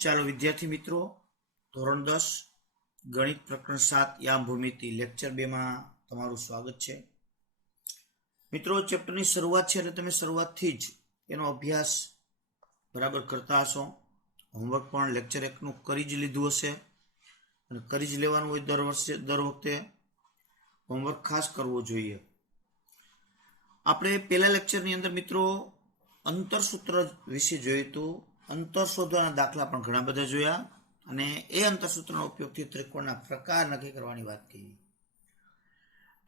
ચાલો વિદ્યાર્થી મિત્રો, ધોરણ 10 ગણિત પ્રકરણ 7 યામ ભૂમિતિ લેક્ચર 2 માં તમારું સ્વાગત છે. મિત્રો, ચેપ્ટરની શરૂઆત છે એટલે તમે શરૂઆતથી જ એનો અભ્યાસ બરાબર કરતા હશો. હોમવર્ક પણ લેક્ચર 1 નું કરી જ લીધું હશે અને કરી જ લેવાનું હોય. દર વખતે હોમવર્ક ખાસ કરવો જોઈએ. આપણે પહેલા લેક્ચરની અંદર મિત્રો અંતરસૂત્ર વિશે જોયું હતું. અંતર શોધવાના દાખલા પણ ઘણા બધા જોયા અને એ અંતરસૂત્રનો ઉપયોગથી ત્રિકોણના પ્રકાર નક્કી કરવાની વાત કરી.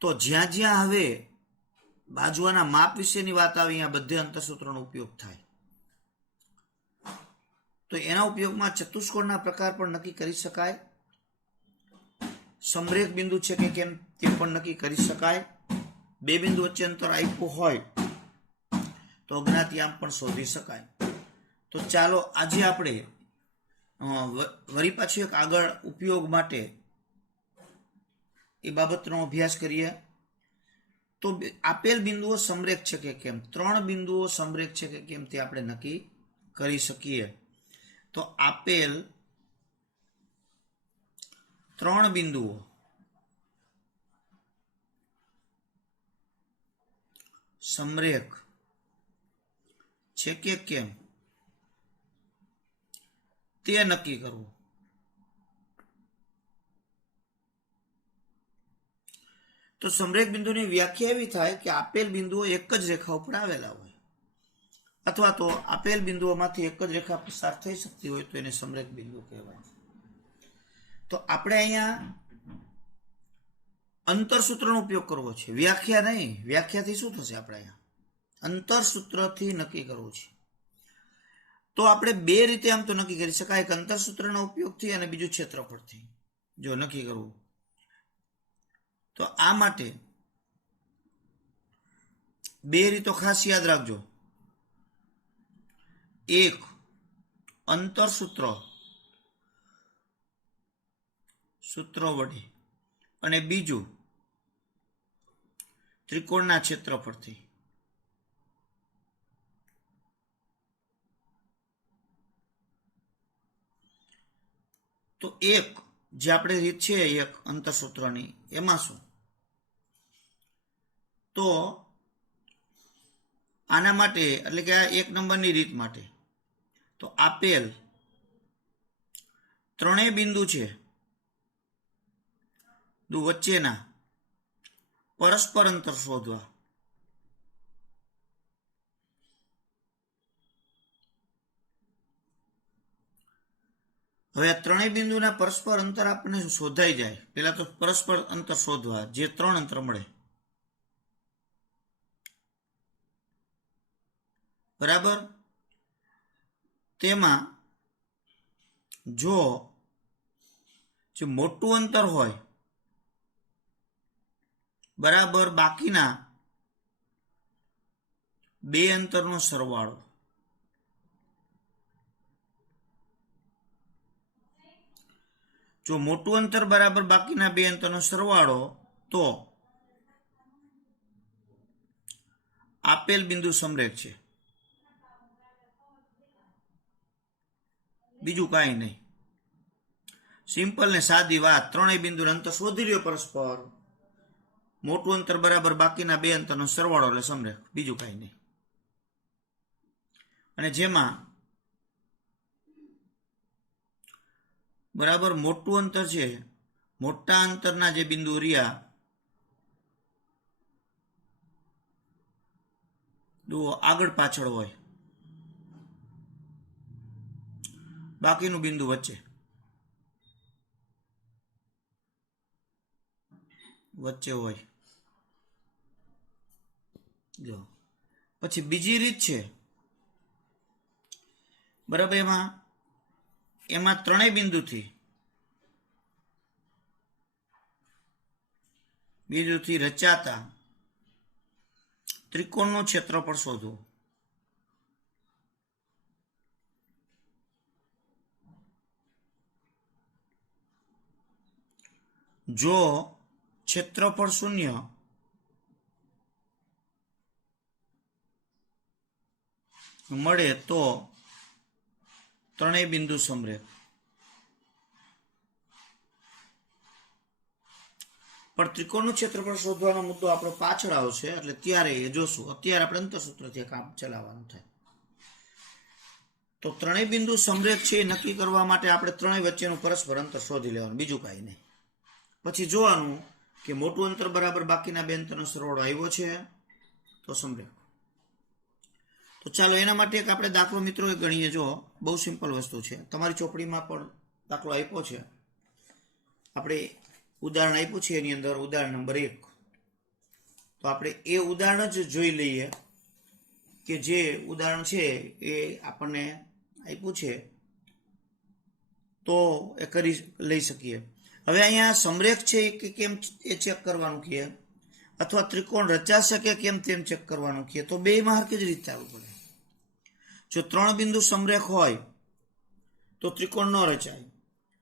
તો જ્યાં જ્યાં હવે બાજુઓના માપ વિશેની વાત આવી, અહીંયા બધે અંતરસૂત્રનો ઉપયોગ થાય. તો એના ઉપયોગમાં ચતુષ્કોણના પ્રકાર પણ નક્કી કરી શકાય. સમરેખ બિંદુ છે કે કેમ તે પણ નક્કી કરી શકાય. બે બિંદુ વચ્ચે અંતર આપ્યું હોય તો અજ્ઞાતયામ પણ શોધી શકાય. તો ચાલો આજે આપણે વળી પાછું એક આગળ ઉપયોગ માટે એ બાબતનો અભ્યાસ કરીએ. તો આપેલ બિંદુઓ સમરેખ છે કે કેમ, 3 બિંદુઓ સમરેખ છે કે કેમ તે આપણે નક્કી કરી શકીએ. તો આપેલ 3 બિંદુઓ સમરેખ છે કે કેમ તે નક્કી કરવું. તો સમરેખ બિંદુની વ્યાખ્યા એવી થાય કે આપેલ બિંદુઓ એક જ રેખા ઉપર આવેલા હોય અથવા તો આપેલ બિંદુઓમાંથી એક જ રેખા પસાર થઈ શકતી હોય તો એને સમરેખ બિંદુ કહેવાય. તો આપણે અહીંયા અંતરસૂત્રનો ઉપયોગ કરવો છે, વ્યાખ્યા નહીં. વ્યાખ્યાથી શું થશે? આપણે અહીંયા અંતરસૂત્રથી નક્કી કરવું છે. તો આપણે બે રીતે આમ તો નક્કી કરી શકાય, એક અંતરસૂત્રના ઉપયોગથી અને બીજું ક્ષેત્રફળથી જો નક્કી કરવું. તો આ માટે બે રીતો ખાસ યાદ રાખજો. એક અંતરસૂત્ર વડે અને બીજું ત્રિકોણના ક્ષેત્રફળથી. તો એક જે આપણે રીત છે એક અંતરસૂત્રની, એમાં શું? તો આના માટે એટલે કે આ 1 નંબરની રીત માટે તો આપેલ 3 બિંદુ છે વચ્ચેના પરસ્પર અંતર શોધવા. હવે આ 3 બિંદુના પરસ્પર અંતર આપણને શોધાઈ જાય, પેલા તો પરસ્પર અંતર શોધવા, જે 3 અંતર મળે બરાબર. તેમાં જો જે મોટું અંતર હોય બરાબર બાકીના 2 અંતરનો સરવાળો. જો મોટું અંતર બરાબર બાકીના 2 અંતરનો સરવાળો, તો આપેલ બિંદુ સમરેખ છે. બીજું કાંઈ નહીં, સિમ્પલ ને સાદી વાત. 3 બિંદુનું અંતર શોધી લ્યો પરસ્પર, મોટું અંતર બરાબર બાકીના 2 અંતરનો સરવાળો એટલે સમરેખ, બીજું કાંઈ નહીં. અને જેમાં બરાબર મોટું અંતર છે, મોટા અંતરના જે બિંદુ રહ્યા આગળ પાછળ હોય, બાકીનું બિંદુ વચ્ચે હોય. જો પછી બીજી રીત છે બરાબર, એમાં 3 બિંદુથી રચાતા ત્રિકોણનું ક્ષેત્રફળ શોધવું. જો ક્ષેત્રફળ 0 મળે તો ત્રણેય બિંદુ સમરેખ. પણ ત્રિકોણનું ક્ષેત્રફળ શોધવાનો મુદ્દો આપણો પાછળ આવશે, એટલે ત્યારે એ જોશું. અત્યારે આપણે અંતરસૂત્રથી કામ ચલાવવાનું થાય. તો ત્રણેય બિંદુ સમરેખ છે એ નક્કી કરવા માટે આપણે ત્રણેય વચ્ચેનું પરસ્પર અંતર શોધી લેવાનું, બીજું કાંઈ નહીં. પછી જોવાનું કે મોટું અંતર બરાબર બાકીના બે અંતરનો સરવાળો આવ્યો છે તો સમરેખ. તો ચાલો એના માટે એક આપણે દાખલો મિત્રો એ ગણીએ. જો બહુ સિમ્પલ વસ્તુ છે, તમારી ચોપડીમાં પણ દાખલો આપ્યો છે. આપણે ઉદાહરણ આપ્યું છે, એની અંદર ઉદાહરણ નંબર 1. તો આપણે એ ઉદાહરણ જ જોઈ લઈએ કે જે ઉદાહરણ છે એ આપણને આપ્યું છે, તો એ કરી લઈ શકીએ. હવે અહીંયા સમરેખ છે કે કેમ એ ચેક કરવાનું કહે, અથવા ત્રિકોણ રચાશે કે કેમ તેમ ચેક કરવાનું કહે, તો બેયમાં હરખી જ રીતે આવવું પડે. જો ત્રણ બિંદુ સમરેખ હોય તો ત્રિકોણ ન રચાય.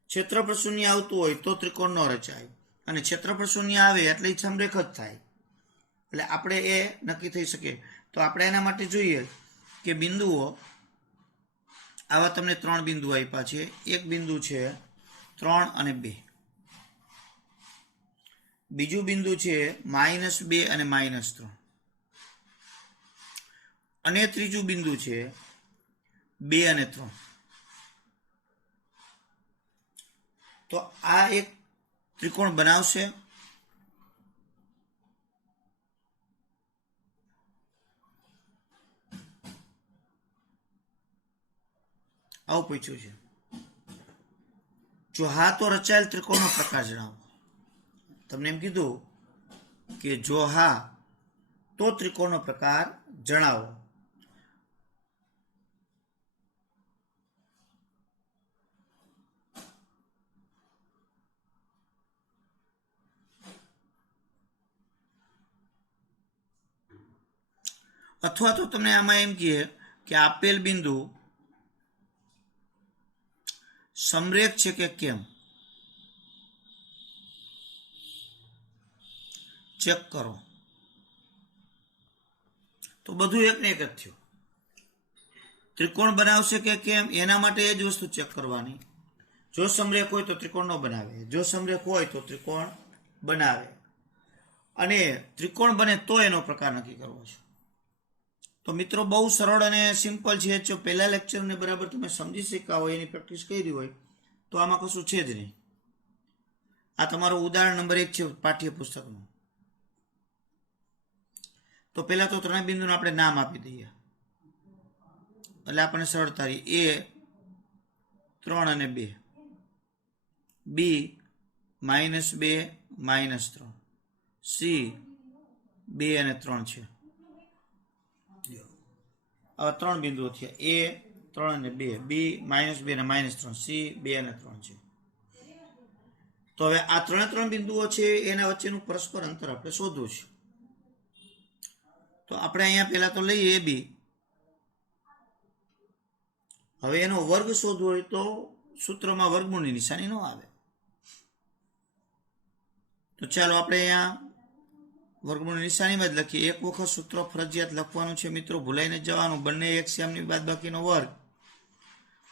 ક્ષેત્રફળ શૂન્ય આવતું હોય તો ત્રિકોણ ન રચાય, અને ક્ષેત્રફળ શૂન્ય આવે એટલે સમરેખ જ થાય. એટલે આપણે એ નક્કી થઈ શકે. તો આપણે એના માટે જોઈએ કે બિંદુઓ આવા તમને 3 બિંદુ આપ્યા છે. એક બિંદુ છે 3 અને 2, બીજું બિંદુ છે -2 અને -3, અને ત્રીજું બિંદુ છે 2 અને 3. તો આ એક ત્રિકોણ બનાવશે. આવું પૂછ્યું છે. જો હા તો રચાયેલ ત્રિકોણનો પ્રકાર જણાવો. તમને એમ કીધું કે જો હા તો ત્રિકોણનો પ્રકાર જણાવો. અથવા તો તમને આમાં એમ કહે કે આપેલ બિંદુ સમરેખ છે કે કેમ ચેક કરો. તો બધું એક ને એક જ થયું. ત્રિકોણ બનાવશે કે કેમ એના માટે એ જ વસ્તુ ચેક કરવાની. જો સમરેખ હોય તો ત્રિકોણ ન બનાવે, જો સમરેખ હોય તો ત્રિકોણ બનાવે, અને ત્રિકોણ બને તો એનો પ્રકાર નક્કી કરવો છે. તો મિત્રો બહુ સરળ અને સિમ્પલ છે. જો પહેલા લેક્ચરને બરાબર તમે સમજી શક્યા હોય, એની પ્રેક્ટિસ કરી હોય, તો આમાં કશું છે જ નહીં. આ તમારું ઉદાહરણ નંબર 1 છે પાઠ્યપુસ્તકનું. તો પહેલા તો ત્રણેય બિંદુને આપણે નામ આપી દઈએ એટલે આપણને સરળતા રહી. A 3 અને 2, B -2 -3, C 2 અને 3 છે. આવા 3 બિંદુઓ થયા. A 3 અને 2, B -2 અને -3, C 2 અને 3 છે. તો હવે આ 3 બિંદુઓ છે એના વચ્ચેનું પરસ્પર અંતર આપણે શોધવું છે. તો આપણે અહીંયા પહેલા તો લઈએ AB. હવે એનો વર્ગ શોધવો હોય તો સૂત્રમાં વર્ગમૂળની નિશાની ન આવે. તો ચાલો આપણે અહીંયા વર્ગમૂળની નિશાનીમાં જ લખીએ. એક વખત સૂત્ર ફરજિયાત લખવાનું છે મિત્રો, ભૂલાઈને જવાનું. બંને એક્સની બાદબાકીનો વર્ગ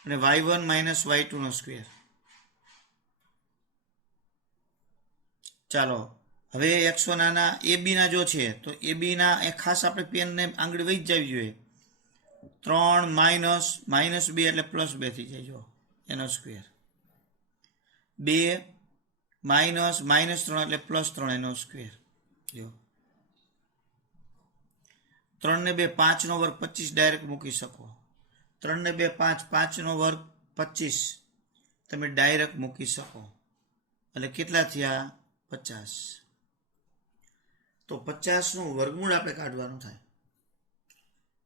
અને y1 - y2 નો સ્ક્વેર. ચાલો હવે x1 આના AB ના જો છે તો AB ના એ ખાસ આપણે પેનને આંગળી વહી જ જવી જોઈએ. 3 -2 એટલે +2 થઈ જાય. જો એનો સ્ક્વેર. 2 -3 એટલે +3 એનો સ્ક્વેર. જો 3 ને 2 5 નો વર્ગ 25 ડાયરેક્ટ મૂકી શકો. 3 ને 2 5, 5 નો વર્ગ 25 તમે ડાયરેક્ટ મૂકી શકો. એટલે કેટલા થયા? 50. તો 50 નું વર્ગમૂળ આપણે કાઢવાનું થાય.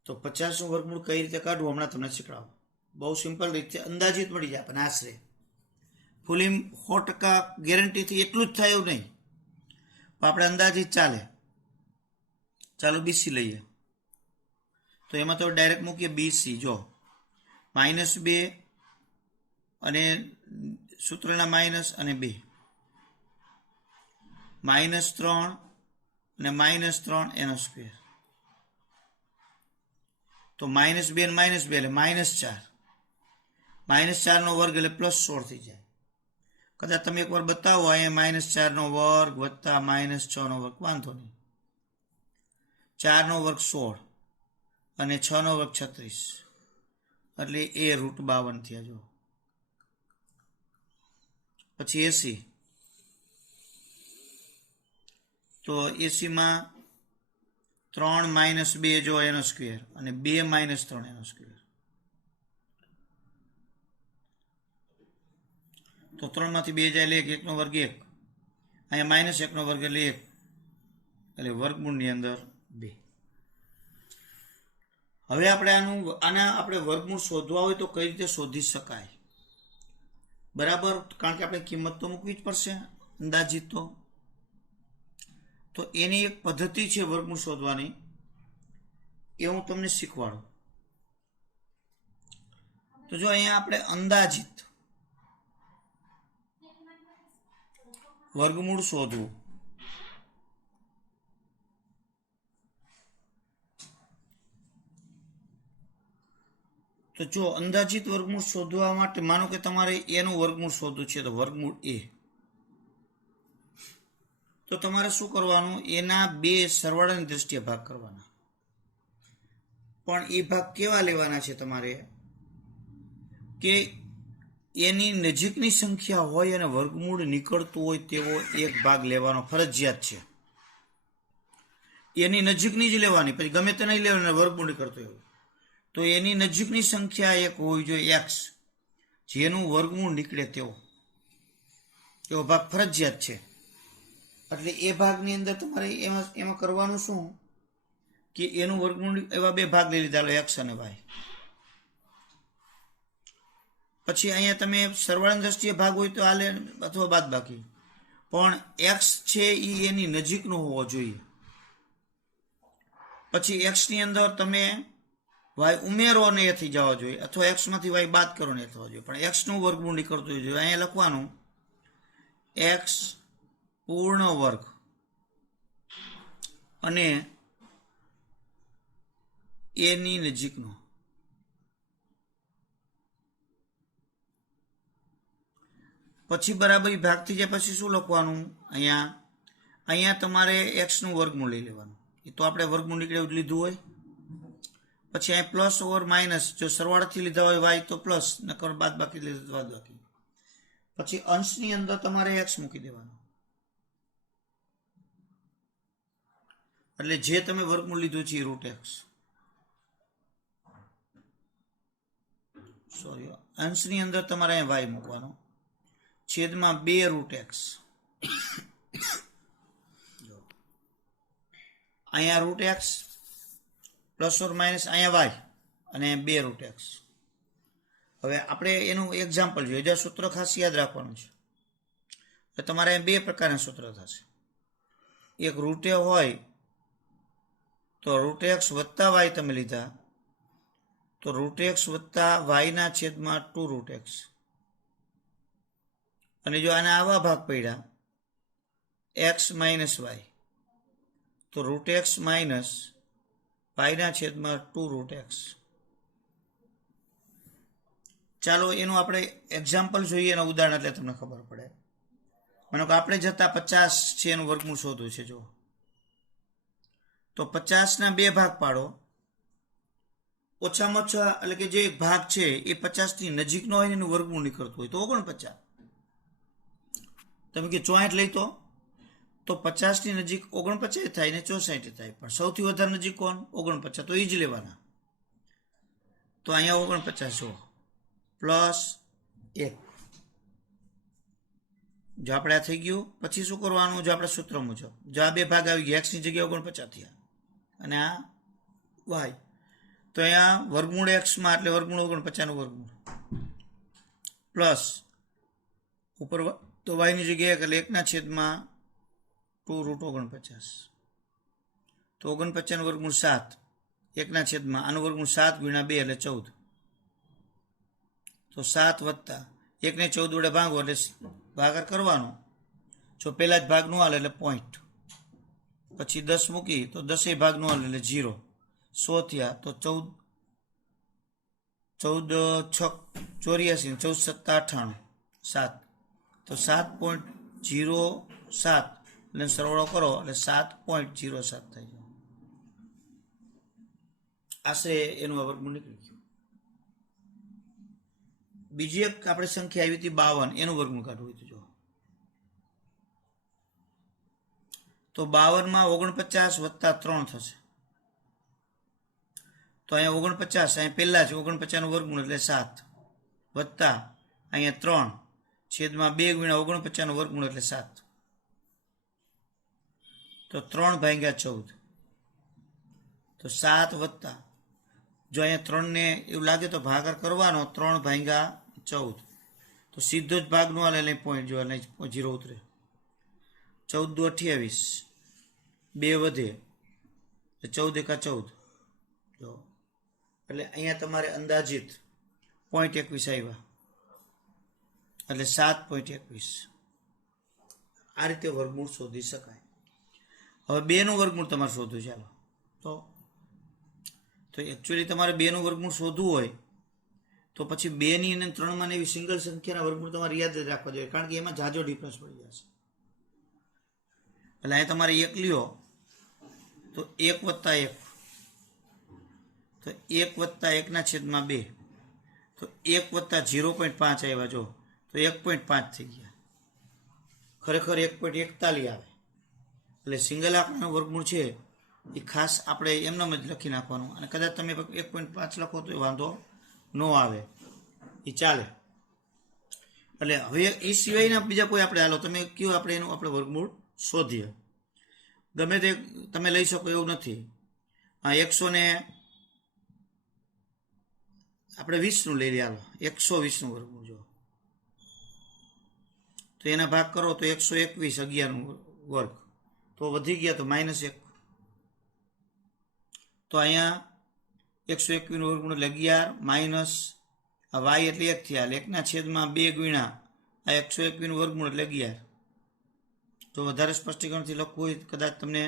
તો 50 નું વર્ગમૂળ કઈ રીતે કાઢવું હમણાં તમને શીખવાડું. બહુ સિમ્પલ રીતે અંદાજિત મળી જાય, પણ આશરે ફૂલી 100% ગેરંટીથી એટલું જ થાય એવું નહીં, આપણે અંદાજિત ચાલે. ચાલો BC લઈએ. તો એમાં તો ડાયરેક્ટ મૂકીએ BC. જો -2 અને સૂત્રના માઇનસ અને 2, -3 અને -3 એનો સ્ક્વેર. તો -2 અને -2 એટલે -4, -4 વર્ગ એટલે +16 થઈ જાય. કદાચ તમે એકવાર બતાવો અહીંયા -4 વર્ગ વત્તા -6 વર્ગ, વાંધો નહીં. 4 વર્ગ 16 અને 6 વર્ગ 36 એટલે એ √52 થયા. જો પછી 80, તો 80માં 3 - 2 જો એનો સ્ક્વેર અને 2 - 3 એનો સ્ક્વેર, તો 3 માંથી 2 જાય એટલે 1 નો વર્ગ 1, અહીંયા -1 નો વર્ગ એટલે 1, એટલે વર્ગમૂળની અંદર 2. હવે આપણે આના આપણે વર્ગમૂળ શોધવા હોય તો કઈ રીતે શોધી શકાય? બરાબર, કારણ કે આપણે કિંમત તો મૂકવી જ પડશે અંદાજિત. તો એની એક પદ્ધતિ છે વર્ગમૂળ શોધવાની, એ હું તમને શીખવાડું. તો જો અહીંયા આપણે અંદાજિત વર્ગમૂળ શોધવું, તો જો અંદાજિત વર્ગમૂળ શોધવા માટે માનો કે તમારે એનું વર્ગમૂળ શોધવું છે, તો વર્ગમૂળ એ, તો તમારે શું કરવાનું? એના 2 સરવાળાની દ્રષ્ટિએ ભાગ કરવાના. પણ એ ભાગ કેવા લેવાના છે તમારે? કે એની નજીકની સંખ્યા હોય અને વર્ગમૂળ નીકળતું હોય તેવો એક ભાગ લેવાનો ફરજિયાત છે. એની નજીકની જ લેવાની, પછી ગમે તે નહીં લેવાની, વર્ગમૂળ નીકળતું એવું. તો એની નજીકની સંખ્યા એક હોવી જોઈએ, x, જેનું વર્ગમૂળ નીકળે તેવો ભાગ ફરજિયાત છે. એટલે એ ભાગની અંદર તમારે એમાં કરવાનું શું કે એનું વર્ગમૂળ, એવા 2 ભાગ લઈ લીધા, x અને y. પછી અહીંયા તમે સરવાળાની દ્રષ્ટિએ ભાગ હોય તો આલે અથવા બાદબાકી, પણ x છે એ એની નજીકનો હોવો જોઈએ. પછી x ની અંદર તમે y ઉમેરો ને એ થઈ જવા જોઈએ, અથવા x માંથી y બાદ કરો ને એ થવા જોઈએ, પણ x નું વર્ગમૂળ નીકળતું જોઈએ. અહીંયા લખવાનું x પૂર્ણ વર્ગ અને એની નજીકનો. પછી બરાબર ભાગ થઈ જાય પછી શું લખવાનું? અહીંયા તમારે x નું વર્ગમૂળ લઈ લેવાનું, એ તો આપણે વર્ગમૂળ નીકળે લીધું હોય. પછી અહીં પ્લસ ઓર માઇનસ, જો સરવાળાથી લીધા હોય y તો પ્લસ, નકર બાદ બાકી લીધું બાદ બાકી. પછી અંશની અંદર તમારે x મૂકી દેવાનું, એટલે જે તમે વર્ગમૂળ લીધું છે એ √x. સોરી, અંશની અંદર તમારે અહીંયા y મૂકવાનો, છેદમાં 2 √x. અહીંયા √x પ્લસ ઓર માઇનસ, અહીંયા y અને 2 √x. હવે આપણે એનું એક્ઝામ્પલ જોઈએ. જો સૂત્ર ખાસ યાદ રાખવાનું છે. તો તમારે 2 પ્રકારના સૂત્ર થશે. એક √a હોય તો √x વત્તા y તમે લીધા, તો √x વત્તા y ના છેદમાં 2 √x. અને જો આના આવા ભાગ પડ્યા x માઇનસ y, તો √x માઇનસ y ના છેદમાં 2 √x. ચાલો એનું આપણે એક્ઝામ્પલ જોઈએ, એનું ઉદાહરણ, એટલે તમને ખબર પડે. માનો કે આપણે જતા 50 છે એનું વર્ગમૂળ શોધવું છે. જો તો 50 ના 2 ભાગ પાડો, ઓછામાં ઓછા, એટલે કે જે એક ભાગ છે એ 50 ની નજીકનો હોય એનું વર્ગમૂળ નીકળતું હોય તો 49. તમે કે 64 લઈ તો 50 ની નજીક 49 થાય ને 64 થાય, પણ સૌથી વધારે નજીક કોણ? 49, તો એ જ લેવાના. તો અહીંયા 49 જો પ્લસ 1. જો આપણે આ થઈ ગયું, પછી શું કરવાનું? જો આપણે સૂત્ર મુજબ, જો આ 2 ભાગ આવી ગયા, x ની જગ્યાએ 49 થયા અને આ y, તો અહીંયા વર્ગમૂળ x માં એટલે વર્ગમૂળ 49 નું વર્ગમૂળ પ્લસ ઉપર તો y ની જગ્યાએ એટલે 1 ના છેદમાં 2 √49. તો 49 નું વર્ગમૂળ 7, 1 ના છેદમાં આનું વર્ગમૂળ 7 ગુણ્યા 2 એટલે 14. તો 7 વત્તા 1 ને 14 વડે ભાગો એટલે ભાગાકાર કરવાનો. જો પહેલા જ ભાગ ન હાલે એટલે પોઈન્ટ, પછી 10 મૂકી તો 10 ભાગ ન હાલે એટલે 0. 100 થયા તો 14 6 84, 14 સત્તા 98, 7. તો 7.07 એટલે સરવાળો કરો એટલે 7.07 થાય છે. આશરે એનું વર્ગમૂળ નીકળી ગયું. બીજી એક આપણે સંખ્યા આવી હતી 52, એનું વર્ગમૂળ કાઢવું હતું. જો તો 52 માં 49 વત્તા 3 થશે. તો અહીંયા 49, અહીંયા પહેલા છે 49 નું વર્ગમૂળ એટલે 7 વત્તા અહીંયા 3 છેદમાં 2 ગુણ્યા 49 નું વર્ગમૂળ એટલે 7. તો 3/14. તો 7 વત્તા, જો અહીંયા 3 ને એવું લાગે તો ભાગાકાર કરવાનો, 3/14. તો સીધો જ ભાગ નો હાલે, પોઈન્ટ જો 0 ઉતરે. 14 દુ 28, 2 વધે 14 એકા 14. જો એટલે અહીંયા તમારે અંદાજિત 0.21 આવ્યા એટલે 7.21. આ રીતે વર્ગમૂળ શોધી શકાય. હવે 2 નું વર્ગમૂળ તમારે શોધવું. ચાલો તો એકચ્યુઅલી તમારે 2 નું વર્ગમૂળ શોધવું હોય તો પછી 2 ની અને 3 માં એવી સિંગલ સંખ્યાના વર્ગમૂળ તમારે યાદ જ રાખવા જોઈએ, કારણ કે એમાં જાજો ડિફરન્સ પડી જશે. એટલે અહીંયા તમારે 1 લ્યો તો 1 વત્તા 1, તો 1 વત્તા 1 ના છેદમાં 2, તો 1 વત્તા 0.5 આવ્યા. જો તો 1.5 થઈ ગયા, ખરેખર 1.41 આવે. એટલે સિંગલ આંકડાનું વર્ગમૂળ છે એ ખાસ આપણે એમનામ જ લખી નાખવાનું, અને કદાચ તમે 1.5 લખો તો વાંધો ન આવે, એ ચાલે. એટલે હવે એ સિવાયના બીજા કોઈ આપણે હાલો તમે કયો આપણે એનું આપણે વર્ગમૂળ શોધીએ. ગમે તે તમે લઈ શકો એવું નથી. આ 100 ને આપણે 20 નું લઈ લઈએ. હાલો 120 નું વર્ગમૂળ જો તો એના ભાગ કરો તો 121, 11 નું વર્ગ, તો વધી ગયા તો -1. તો અહીંયા 121 નું વર્ગમૂળ એટલે 11 માઇનસ આ y એટલે 1 થયા, 1 ના છેદમાં 2 ગુણ્યા આ 121 નું વર્ગમૂળ એટલે 11. તો વધારે સ્પષ્ટીકરણથી લખવું હોય કદાચ તમને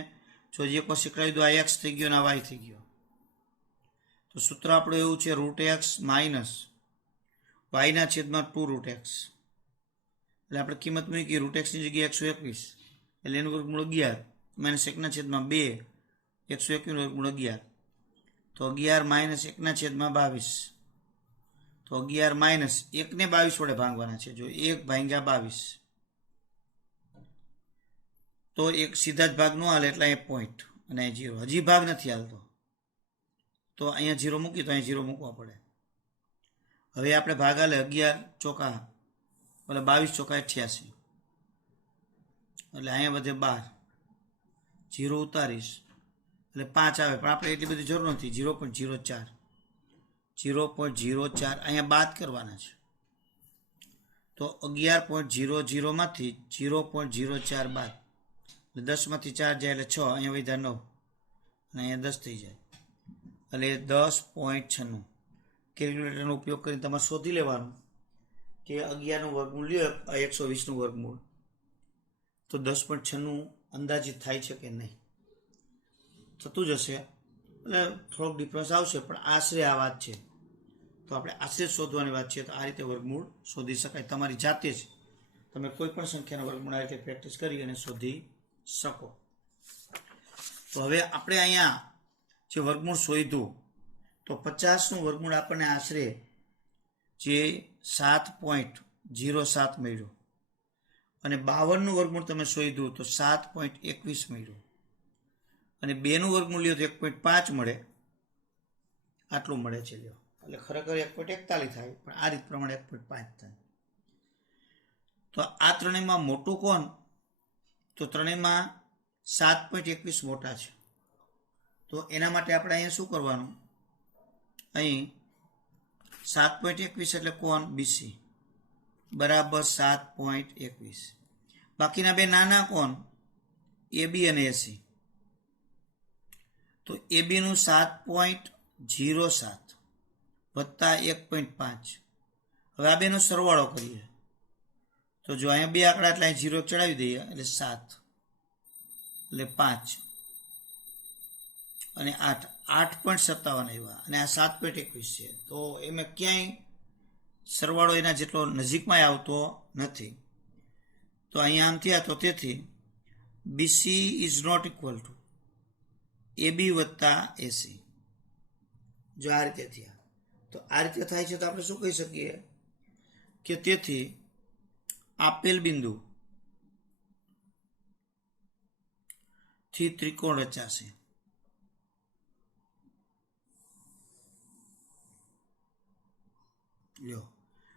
જો જે કોઈ શીખવાડી દો, આ x થઈ ગયો અને આ y થઈ ગયો. તો સૂત્ર આપણું એવું છે √x માઇનસ y ના છેદમાં 2√x. એટલે આપણે કિંમત મૂકી √x ની જગ્યાએ 121 એટલે એનું વર્ગમૂળ 11 માઇનસ 1 ના છેદમાં 2, 121 નું વર્ગમૂળ 11. તો 11 માઇનસ 1 ના છેદમાં 22. તો 11 માઇનસ 1 ને 22 વડે ભાંગવાના છે. જો 1/22 તો એક સીધા જ ભાગ ન હાલે એટલે અહીંયા પોઈન્ટ અને 0. હજી ભાગ નથી હાલતો તો અહીંયા 0 મૂકી, તો અહીંયા 0 મૂકવા પડે. હવે આપણે ભાગ હાલે 11 ચોકા એટલે 22 ચોકા 88, એટલે અહીંયા વધે 12, 0 ઉતારીશ એટલે 5 આવે, પણ આપણે એટલી બધી જરૂર નથી. 0.04 અહીંયા બાદ કરવાના છે. તો 11.00 માંથી 0.04 બાદ એટલે 10 માંથી 4 જાય એટલે 6, અહીંયા વધ્યા 9 અને અહીંયા 10 થઈ જાય એટલે 10.96. કેલ્ક્યુલેટરનો ઉપયોગ કરીને તમારે શોધી લેવાનું કે 11 નું વર્ગમૂળ લ્યો 120 નું વર્ગમૂળ, તો 10.96 અંદાજિત થાય છે કે નહીં. થતું જશે એટલે થોડોક ડિફરન્સ આવશે, પણ આશરે આ વાત છે. તો આપણે આશરે શોધવાની વાત છે. તો આ રીતે વર્ગમૂળ શોધી શકાય. તમારી જાતે જ તમે કોઈ પણ સંખ્યાના વર્ગમૂળ આ રીતે પ્રેક્ટિસ કરી અને શોધી શકો. તો હવે આપણે અહીંયા જે વર્ગમૂળ શોધ્યું તો 50 નું વર્ગમૂળ આપણને આશરે જે 7.07 મળ્યું, અને 52 નું વર્ગમૂળ તમે શોધ્યું તો 7.21 મળ્યું, અને 2 નું વર્ગમૂળ લ્યો તો 1.5 મળે. આટલું મળે છે લ્યો. એટલે ખરેખર 1.41 થાય, પણ આ રીત પ્રમાણે 1.5 થાય. તો આ ત્રણેયમાં મોટું કોણ? તો ત્રણેયમાં 7.21 મોટા છે. તો એના માટે આપણે અહીંયા શું કરવાનું? અહીં 7.21 એટલે કોણ? BC બરાબર 7.21. બાકીના બે નાના કોણ? AB અને AC. તો AB નું 7.07 વત્તા 1.5. હવે આ બેનો સરવાળો કરીએ તો જો અહીંયા બે આંકડા એટલે અહીં 0 ચડાવી દઈએ એટલે 7 એટલે 5 અને 8 8.57 આવ્યા, અને આ 7.21 છે. તો એમાં ક્યાંય સરવાળો એના જેટલો નજીકમાં આવતો નથી. તો અહીંયા આમ થયા, તો તેથી BC is not equal to AB વત્તા AC. જો આ રીતે થયા, તો આ રીતે થાય છે તો આપણે શું કહી શકીએ કે તેથી આપેલ બિંદુ થી ત્રિકોણ રચાશે. લ્યો,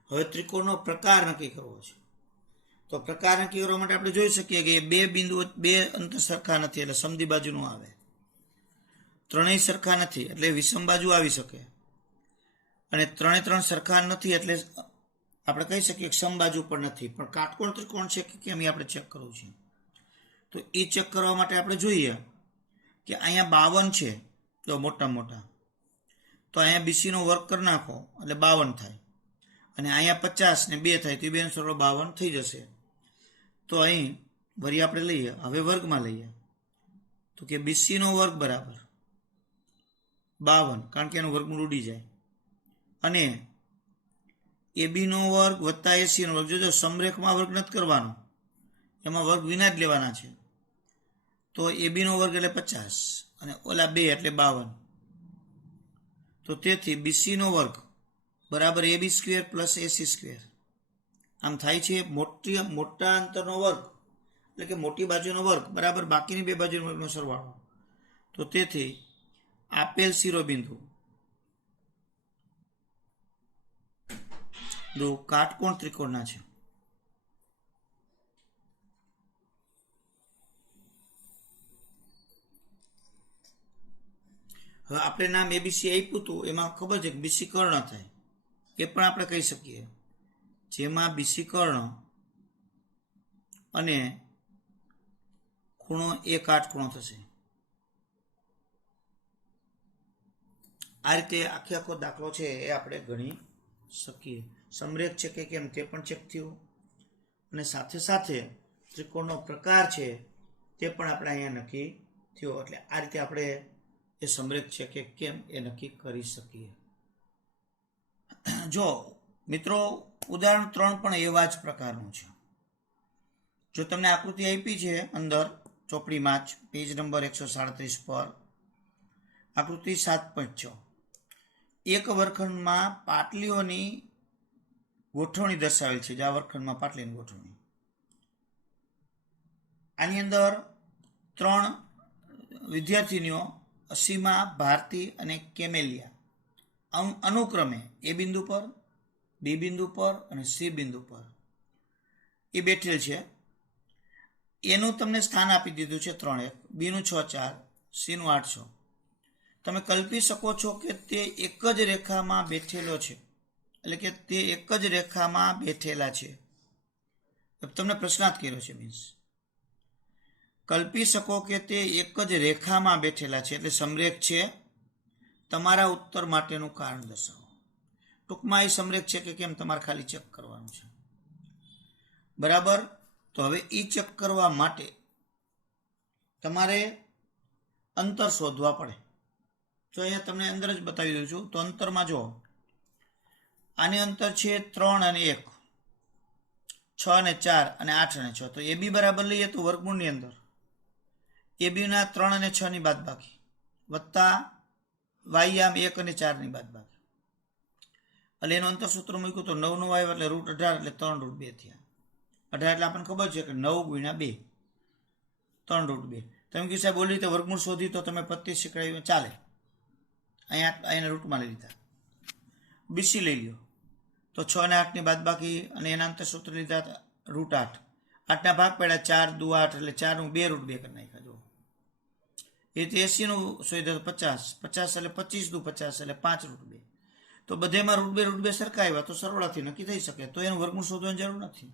હવે ત્રિકોણનો પ્રકાર નક્કી કરવો છે. તો પ્રકાર નક્કી કરવા માટે આપણે જોઈ શકીએ કે બે બિંદુ, બે અંતર સરખા નથી એટલે સમદી બાજુ નું આવે. ત્રણેય સરખા નથી એટલે વિષમ બાજુ આવી શકે. અને ત્રણ સરખા નથી એટલે આપણે કહી શકીએ કે સમબાજુ પણ નથી. પણ કાટકોણ ત્રિકોણ છે કે કેમ એ આપણે ચેક કરવું છે. તો એ ચેક કરવા માટે આપણે જોઈએ કે અહીંયા 52 છે, તો મોટા, તો અહીંયા બીસીનો વર્ગ કરી નાખો એટલે 52 થાય. અને અહીંયા 50 ને 2 થાય તો 2 નો સરવાળો 52 થઈ જશે. તો અહીં વળી આપણે લઈએ, હવે વર્ગમાં લઈએ તો કે બીસીનો વર્ગ બરાબર 52, કારણ કે એનું વર્ગમૂળ ઉડી જાય. અને એબીનો વર્ગ વત્તા એસીનો વર્ગ. જોજો સમરેખમાં વર્ગ નથી કરવાનો, એમાં વર્ગ વિના જ લેવાના છે. તો એબીનો વર્ગ એટલે 50 અને ઓલા 2 એટલે 52. તો તેથી બીસીનો વર્ગ બરાબર AB square plus AC square. આમ થાય છે મોટા અંતરનો વર્ગ એટલે કે મોટી બાજુનો વર્ગ બરાબર બાકીની બે બાજુનો વર્ગનો સરવાળો. તો તેથી આપેલ શિરોબિંદુ કાટકોણ ત્રિકોણના છે. હવે આપણે નામ એબીસી આપ્યું હતું, એમાં ખબર છે કે બીસી કર્ણ થાય. એ પણ આપણે કહી શકીએ, જેમાં બીસી કર્ણ અને ખૂણો એ કાટખૂણો થશે. આ રીતે આખો દાખલો છે એ આપણે ગણી શકીએ. સમરેખ છે કે કેમ તે પણ ચેક થયું, અને સાથે સાથે ત્રિકોણનો પ્રકાર છે તે પણ આપણે અહીંયા નક્કી થયો. એટલે આ રીતે આપણે એ સમરેખ છે કે કેમ એ નક્કી કરી શકીએ. જો મિત્રો, ઉદાહરણ 3 પણ એવા જ પ્રકારનું છે. જો તમને આકૃતિ આપી છે અંદર ચોપડીમાં જ પેજ નંબર 137 પર, આકૃતિ 7.6, એક વર્ગખંડમાં પાટલીઓની ગોઠવણી દર્શાવેલ છે. આ વર્ગખંડમાં પાટલીની ગોઠવણી. આની અંદર 3 વિદ્યાર્થીનીઓ અસીમા, ભારતી અને કેમેલિયા અનુક્રમે એ બિંદુ પર, બી બિંદુ પર અને સી બિંદુ પર એ બેઠેલ છે. એનું તમને સ્થાન આપી દીધું છે 3, 1, બીનું 6, 4, સીનું 8, 6. તમે કલ્પી શકો છો કે તે એક જ રેખામાં બેઠેલો છે, એટલે કે તે એક જ રેખામાં બેઠેલા છે. તમને પ્રશ્નાર્થ કર્યો છે, મીન્સ કલ્પી શકો કે તે એક જ રેખામાં બેઠેલા છે એટલે સમરેખ છે. તમારા ઉત્તર માટેનું કારણ દર્શાવો. ટૂંકમાં એ સમરેખ છે કે કેમ તમારે ખાલી ચેક કરવાનું છે. બરાબર. તો હવે એ ચેક કરવા માટે તમારે અંતર શોધવા પડે. તો અહીંયા તમને અંદર જ બતાવી દઉં છું. તો અંતરમાં જો આની અંતર છે 3 અને 1, 6 અને 4 અને 8 અને 6. તો એ બી બરાબર લઈએ તો વર્ગમૂળની અંદર એ બીના 3 અને 6 ની બાદબાકી વત્તા વાય આમ 1 અને 4 ની બાદબાકી. એટલે એનું અંતર સૂત્ર મૂક્યું તો 9 નું આવ્યું એટલે √18 એટલે 3√2 થયા. 18 એટલે આપણને ખબર છે કે 9 ગુણ્યા 2 3√2. તમે કે સાહેબ બોલી તો વર્ગમૂળ શોધી તો તમે 25 શીખડાવ્યું ચાલે. અહીંયા રૂટમાં લઈ લીધા. બીસી લઈ લ્યો તો 6 અને 8 ની બાદબાકી અને એના અંતર સૂત્ર લીધા √8. 8 ના ભાગ પડ્યા 4 દુ 8 એટલે 4 નું 2√2 કરી નાખ્યા. જો એ રીતે 80 નું શોધ્યું 50, 50 એટલે 25 દુ 50 એટલે 5√2. તો બધેમાં √2 સરખા આવ્યા તો સરવાળાથી નક્કી થઈ શકે. તો એનું વર્ગમૂળ શોધવાની જરૂર નથી.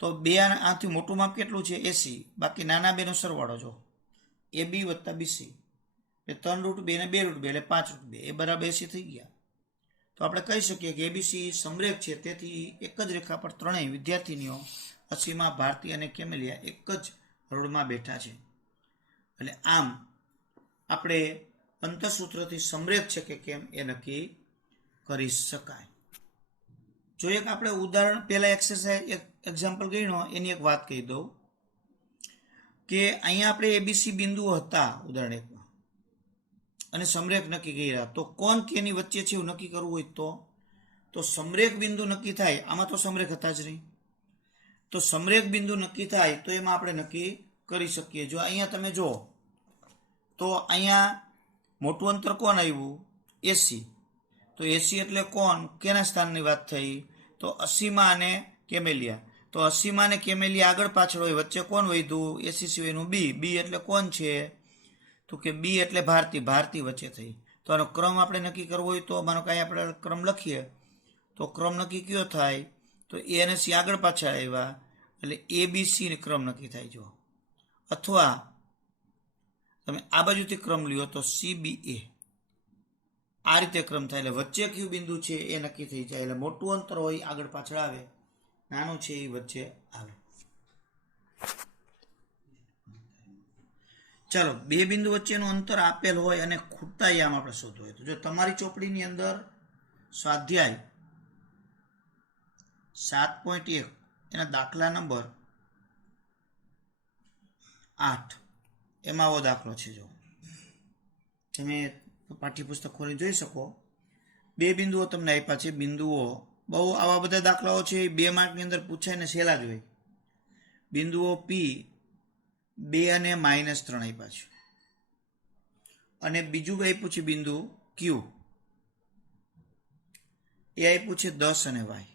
તો 2 આથી મોટું માપ કેટલું છે 80, બાકી નાના બેનો સરવાળો જો AB વત્તા BC એટલે 3√2 ને 2√2 એટલે 5√2 એ બરાબર 80 થઈ ગયા. તો આપણે કહી શકીએ કે એબીસી સમરેખ છે. તેથી એક જ રેખા પર ત્રણેય વિદ્યાર્થીનીઓ અસીમા, ભારતી અને કેમેલિયા એક જ હરોળમાં બેઠા છે. એટલે આમ આપણે અંતરસૂત્રથી સમરેખ છે કે કેમ એ નક્કી કરી શકાય. જો એક આપણે ઉદાહરણ પહેલા એક્સરસાઇઝ એક એક્ઝામ્પલ ગણ્યો એની એક વાત કહી દઉં કે અહીંયા આપણે એબીસી બિંદુઓ હતા ઉદાહરણ એકમાં અને સમરેખ નક્કી કર્યા. તો કોણ કેની વચ્ચે છે એવું નક્કી કરવું હોય તો સમરેખ બિંદુ નક્કી થાય. આમાં તો સમરેખ હતા જ નહીં, તો સમરેખ બિંદુ નક્કી થાય તો એમાં આપણે નક્કી કરી શકીએ. જો અહીંયા તમે જો તો અહીંયા મોટું અંતર કોણ આવ્યું? એસી. તો એસી એટલે કોણ કેના સ્થાનની વાત થઈ? તો અસીમા અને કેમેલિયા. તો અસીમા અને કેમેલિયા આગળ પાછળ હોય, વચ્ચે કોણ વધ્યું? એસી સિવાયનું બી. બી એટલે કોણ છે? તો કે બી એટલે ભારતી. ભારતી વચ્ચે થઈ. તો આનો ક્રમ આપણે નક્કી કરવો હોય તો માનો કાંઈ આપણે ક્રમ લખીએ તો ક્રમ નક્કી કયો થાય? તો એ અને સી આગળ પાછળ આવ્યા એટલે એ બી સી ક્રમ નક્કી થાય. જો અથવા તમે આ બાજુથી ક્રમ લ્યો તો સી બી એ, આ રીતે ક્રમ થાય એટલે વચ્ચે કયું બિંદુ છે એ નક્કી થઈ જાય. એટલે મોટું અંતર હોય આગળ પાછળ આવે, નાનું છે એ વચ્ચે આવે. ચાલો, બે બિંદુ વચ્ચેનું અંતર આપેલ હોય અને ખૂટતા યામ આપણે શોધવું હોય તો જો તમારી ચોપડીની અંદર સ્વાધ્યાય 7.1 એના દાખલા નંબર 8 એમાં આવો દાખલો છે. જો તમે પાઠ્યપુસ્તક ખોલી જોઈ શકો. બે બિંદુઓ તમને આપ્યા છે. બિંદુઓ બહુ આવા બધા દાખલાઓ છે 2 માર્કની અંદર પૂછાય ને સહેલા જ હોય. બિંદુઓ પી 2 અને -3 આપ્યા છે અને બીજું આપ્યું છે બિંદુ ક્યુ, એ આપ્યું છે 10 અને વાય.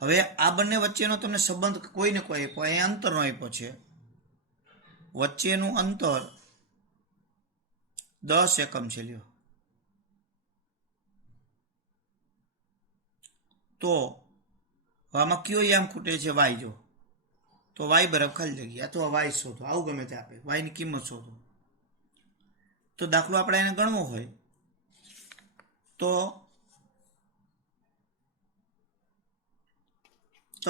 હવે આ બંને વચ્ચેનો તમને સંબંધ કોઈને કોઈ આપ્યો, અહીંયા અંતરનો આપ્યો છે. વચ્ચેનું અંતર 10 એકમ છે. લ્યો તો આમાં કયો યામ ખૂટે છે? વાય. જો તો વાય બરાબર ખાલી જગ્યા અથવા વાય શોધો, આવું ગમે તે આપે, વાયની કિંમત શોધો. તો દાખલો આપણે એને ગણવો હોય તો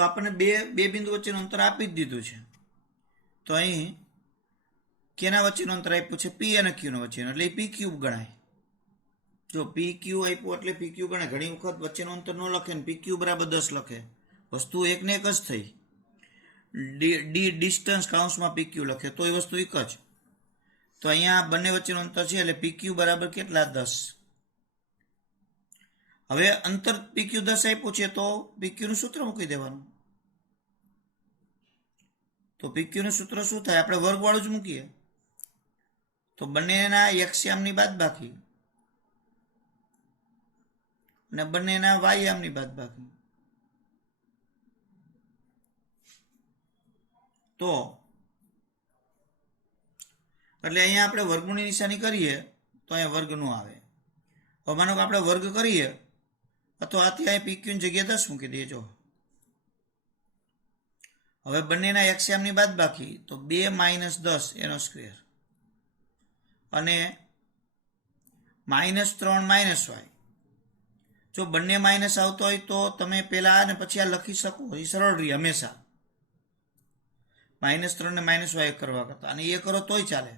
આપણને બે બિંદુ વચ્ચેનું અંતર આપી જ દીધું છે. તો અહીં કેના વચ્ચેનું અંતર આપ્યું છે? પી અને ક્યુ નો વચ્ચેનું, એટલે પી ક્યુબ ગણાય. જો પી ક્યુ આપ્યું એટલે પી ક્યુ ગણાય. ઘણી વખત વચ્ચેનું અંતર ન લખે ને પી ક્યુ બરાબર 10 લખે. વસ્તુ એકને એક જ થઈ. ડિસ્ટન્સ કાઉન્સમાં પી ક્યુ લખે તો એ વસ્તુ એક જ. તો અહીંયા બંને વચ્ચેનું અંતર છે એટલે પી ક્યુ બરાબર કેટલા? 10. હવે અંતર પી ક્યુ 10 આપ્યું છે તો પી ક્યુ નું સૂત્ર મૂકી દેવાનું. તો પી ક્યુ નું સૂત્ર શું થાય? આપણે વર્ગવાળું જ મૂકીએ તો બંનેના એક્સયામની બાદબાકી અને બંનેના વાયયામની બાદબાકી. તો એટલે અહીંયા આપણે વર્ગમૂળની નિશાની કરીએ તો અહીંયા વર્ગ નો આવે. હવે માનો કે આપણે વર્ગ કરીએ અથવા આથી અહીં પીક્યુ ની જગ્યાએ 10 મૂકી દઈએ. જો હવે બંનેના એક્સયામની બાદબાકી તો 2 - 10 એનો સ્ક્વેર અને -3 - y. જો બંને માઇનસ આવતો હોય તો તમે પહેલા અને પછી આ લખી શકો, એ સરળ રહી હંમેશા. -3 ને -y કરવા કરતા અને એ કરો તોય ચાલે.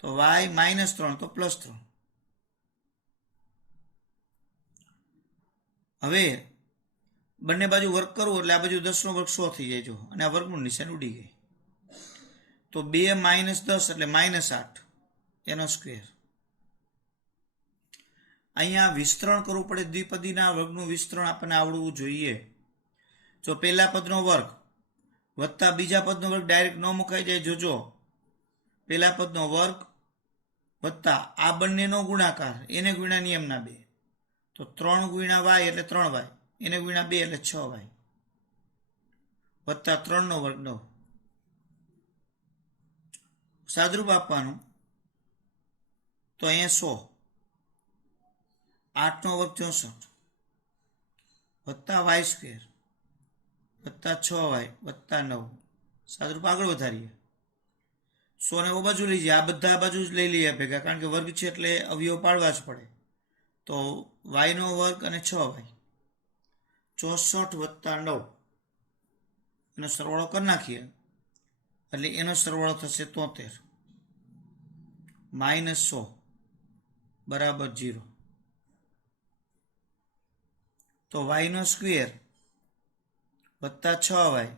તો y -3 તો +3. હવે બંને બાજુ વર્ગ કરવું એટલે આ બાજુ 10 નો વર્ગ 100 થઈ જાય. જો અને આ વર્ગમૂળ નિશાન ઉડી ગઈ. તો 2 - 10 એટલે -8 એનો સ્ક્વેર. અહીંયા વિસ્તરણ કરવું પડે. દ્વિપદીના વર્ગનું વિસ્તરણ આપણને આવડવું જોઈએ. જો પહેલા પદનો વર્ગ વત્તા બીજા પદનો વર્ગ ડાયરેક્ટ ન મુકાઈ જાય. જોજો પહેલા પદનો વર્ગ વત્તા આ બંનેનો ગુણાકાર એને ગુણ્યા નિયમના 2 તો 3 ગુણ્યા y એટલે 3y, એને ગુણ્યા 2 એટલે 6y વત્તા 3 નો વર્ગ 9. સાદરૂપ આપવાનું તો અહીંયા 100, 8 નો વર્ગ 64 વત્તા વાય સ્ક્વેર વત્તા 6y વત્તા 9. સાદરૂપ આગળ વધારીએ. 100 ને બાજુ લઈ જાય. આ બધા બાજુ જ લઈ લઈએ ભેગા, કારણ કે વર્ગ છે એટલે અવયવ પાડવા જ પડે. તો y નો વર્ગ અને 6y 64 વત્તા 9 એનો સરવાળો કરી નાખીએ એટલે એનો સરવાળો થશે 73 -100 બરાબર 0. તો વાયનો સ્ક્વેર વત્તા 6y,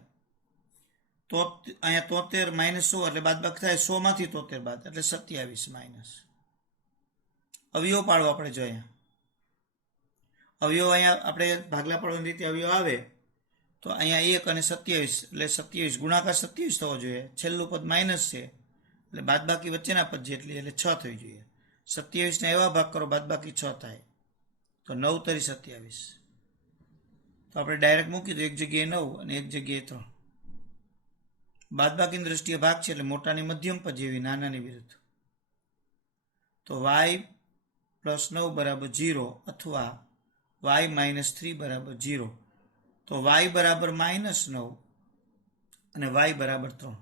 તો અહીંયા 73 માઇનસ 100 એટલે બાદ બાકી થાય, 100 માંથી 73 બાદ એટલે 27 માઇનસ. અવયવ પાડવો આપણે જોઈએ. અવયવ અહીંયા આપણે ભાગલા પાડવાની રીતે અવયવ આવે તો અહીંયા 1 અને 27 એટલે 27 ગુણાકાર 27 થવો જોઈએ. છેલ્લું પદ માઇનસ છે એટલે બાદ બાકી વચ્ચેના પદ જેટલી એટલે 6 થઈ જોઈએ. 27 ને એવા ભાગ કરો બાદ બાકી 6 થાય તો 9 તરી 27. તો આપણે ડાયરેક્ટ મૂકી દો, એક જગ્યાએ 9 અને એક જગ્યાએ 3. બાદ બાકીની દ્રષ્ટિએ ભાગ છે એટલે મોટાની મધ્યમ પદ જેવી નાનાની વિરુદ્ધ. તો y પ્લસ 9 બરાબર 0 અથવા y માઇનસ 3 બરાબર 0. તો y બરાબર માઇનસ 9 અને y બરાબર 3.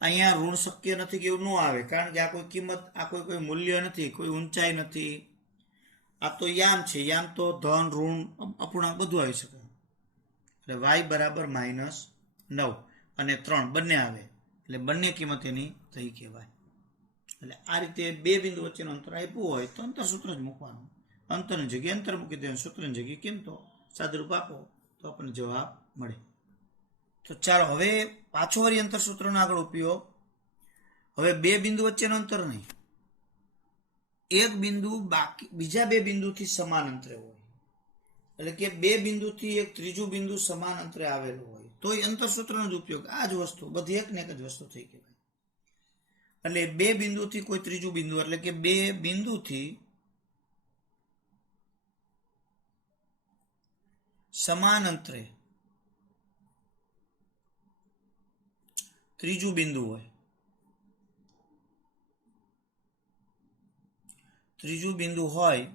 અહીંયા ઋણ શક્ય નથી કે એવું ન આવે, કારણ કે આ કોઈ કિંમત, આ કોઈ મૂલ્ય નથી, કોઈ ઊંચાઈ નથી. આ તો યામ છે. યામ તો ધન, ઋણ, અપૂર્ણાંક બધું આવી શકે. એટલે y બરાબર માઇનસ 9 અને 3 બંને આવે એટલે બંને કિંમત એની થઈ કહેવાય. એટલે આ રીતે બે બિંદુ વચ્ચેનું અંતર આપ્યું હોય તો અંતર સૂત્ર જ મૂકવાનું. અંતરની જગ્યાએ અંતર મૂકી દેવાનું, સૂત્રની જગ્યાએ કિંમતો સાદુરૂપ આપો તો આપણને જવાબ મળે. તો ચાલો હવે પાછો વળી અંતર સૂત્રનો આગળ ઉપયોગ. હવે બે બિંદુ વચ્ચેનું અંતર નહીં, એક બિંદુ બાકી બીજા બે બિંદુથી સમાન અંતરે હોય, એટલે કે બે બિંદુથી એક ત્રીજું બિંદુ સમાન અંતરે આવેલું હોય તો એ અંતર સૂત્રનો જ ઉપયોગ. આ જ વસ્તુ બધી એક ને એક જ વસ્તુ થઈ કહેવાય. એટલે બે બિંદુથી કોઈ ત્રીજું બિંદુ, એટલે કે બે બિંદુથી સમાન અંતરે ત્રીજું બિંદુ હોય, ત્રીજું બિંદુ હોય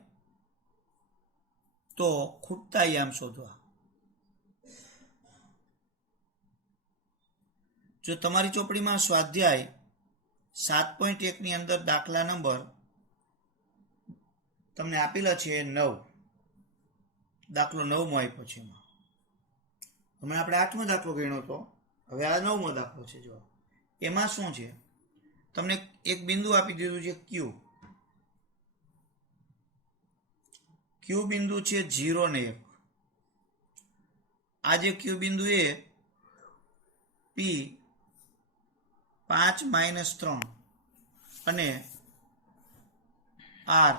તો ખૂટતા યામ શોધવા. જો તમારી ચોપડીમાં સ્વાધ્યાય 7.1 ની અંદર દાખલા નંબર તમને આપેલા છે 9, દાખલો 9મો આપ્યો છે. હમણાં આપણે 8મો દાખલો ગણ્યો હતો, હવે આ 9મો દાખલો છે. જો એમાં શું છે, તમને એક બિંદુ આપી દીધું છે Q. Q બિંદુ છે 0 ને 1. આ જે Q બિંદુ એ P 5 માઇનસ 3 અને R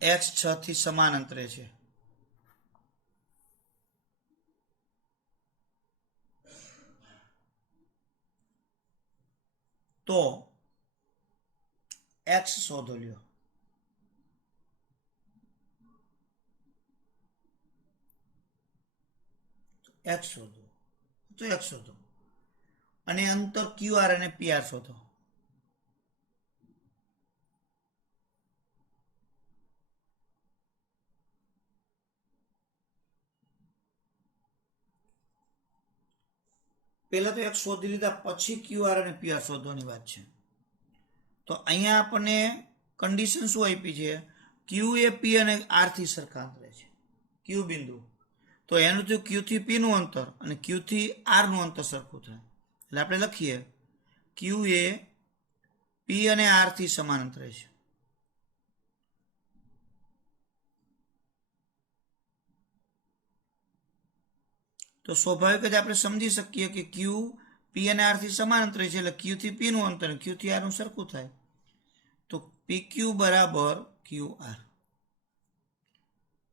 x 6 થી સમાન અંતરે છે. તો x શોધો લ્યો. x શોધો તો x શોધો અને અંતર QR અને PR શોધો. પહેલા તો x શોધી લીધા, પછી QR અને PR શોધવાની વાત છે. તો અહીંયા આપણને કન્ડિશન શું આપી છે, Q એ P અને R થી સરખા અંતરે છે. Q બિંદુ તો એનું થયું Q થી P નું અંતર અને Q થી R નું અંતર સરખું થાય. એટલે આપણે લખીએ Q એ P અને R થી સમાન અંતરે છે. તો સ્વાભાવિક જ આપણે સમજી શકીએ કે Q P અને R થી સમાન અંતરે છે એટલે Q થી P નું અંતર Q થી R નું સરખું થાય. તો PQ બરાબર QR.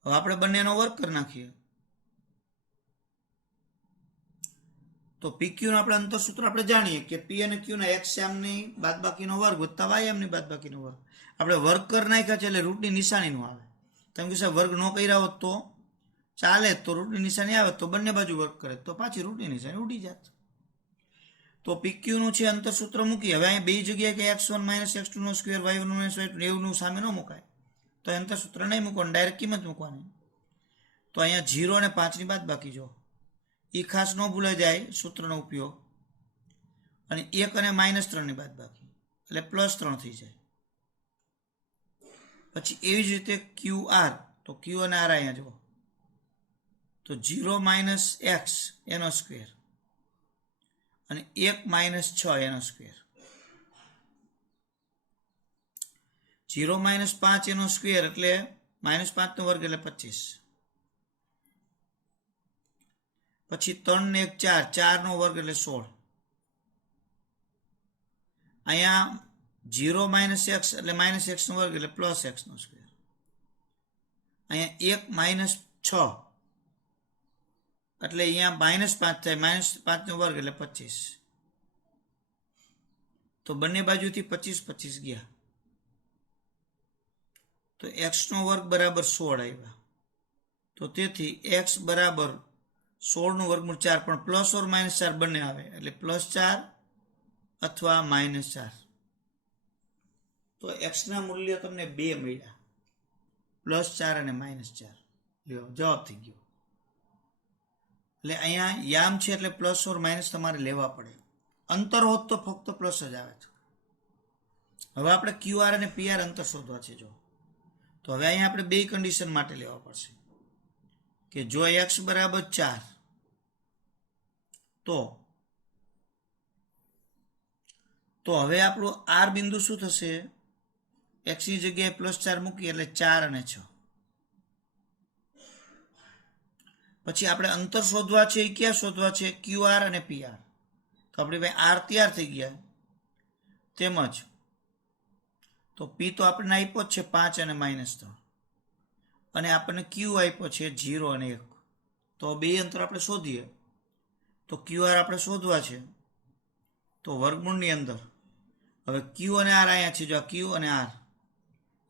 હવે આપણે બંનેનો વર્ગ કરી નાખીએ. તો PQ નું આપણે અંતર સૂત્ર આપણે જાણીએ કે P અને Q ના x યામની બાદબાકીનો વર્ગ વત્તા y યામની બાદબાકીનો વર્ગ. આપણે વર્ગ કરી નાખ્યા છે એટલે રૂટની નિશાની નો આવે. તમે કે સાહેબ વર્ગ ન કર્યા હોત તો ચાલે, તો રૂટની નિશાની આવે તો બંને બાજુ વર્ક કરે તો પાછી રૂટની નિશાની ઉડી જાત. તો PQ નું છે અંતર સૂત્ર મૂકી. હવે અહીં બે જગ્યાએ કે x1 માઇનસ x2 નો સ્ક્વેર, y1 માઇનસ y2 એવું નું સામે ન મુકાય તો અંતર સૂત્ર નહીં મૂકવાનું, ડાયરેક્ટ કિંમત મૂકવાની. તો અહીંયા 0 અને 5 ની બાદ બાકી જો એ ખાસ ન ભૂલાઈ જાય સૂત્રનો ઉપયોગ. અને 1 અને માઇનસ 3 ની બાદ બાકી એટલે પ્લસ 3 થઈ જાય. પછી એવી જ રીતે QR, તો Q અને R અહીંયા જુઓ તો 0 માઇનસ x એનો સ્ક્વેર અને 1 માઇનસ 6 એનો સ્ક્વેર. 0 માઇનસ 5 એનો સ્ક્વેર એટલે -5 નો વર્ગ એટલે 25. પછી 3 ને 1 4, 4 નો વર્ગ એટલે 16. અહીંયા 0 - x એટલે -x નો વર્ગ એટલે +x નો સ્ક્વેર. અહીંયા 1 - 6 એટલે અહીંયા -5 થાય, -5 નો વર્ગ એટલે 25. તો બંને બાજુથી 25 25 ગયા, તો x નો વર્ગ બરાબર 16 આવ્યા. તો તેથી x બરાબર 16 નું વર્ગમૂળ 4, પણ પ્લસ ઓર -4 બંને આવે એટલે +4 અથવા -4. તો x ના મૂલ્ય તમને 2 મળ્યા, +4 અને -4. લ્યો જવાબ થઈ ગયો. એટલે અહીંયા યામ છે એટલે પ્લસ ઓર માઇનસ તમારે લેવા પડે. અંતર હોત તો ફક્ત પ્લસ જ આવે છે. હવે આપણે QR અને PR અંતર શોધવા છે. જો તો હવે અહીંયા આપણે બે કન્ડિશન માટે લેવા પડશે કે જો x બરાબર 4 તો હવે આપણું R બિંદુ શું થશે? x ની જગ્યાએ +4 મૂકીએ એટલે 4 અને 6. પછી આપણે અંતર શોધવા છે, એ ક્યાં શોધવા છે? QR અને PR. તો આપણી ભાઈ R તૈયાર થઈ ગયા. તેમજ તો P તો આપણને આપ્યો જ છે 5 અને -3, અને આપણને Q આપ્યો છે 0 અને 1. તો બે અંતર આપણે શોધીએ. તો QR આપણે શોધવા છે, તો વર્ગમૂળની અંદર હવે Q અને R અહીંયા છે. જો Q અને R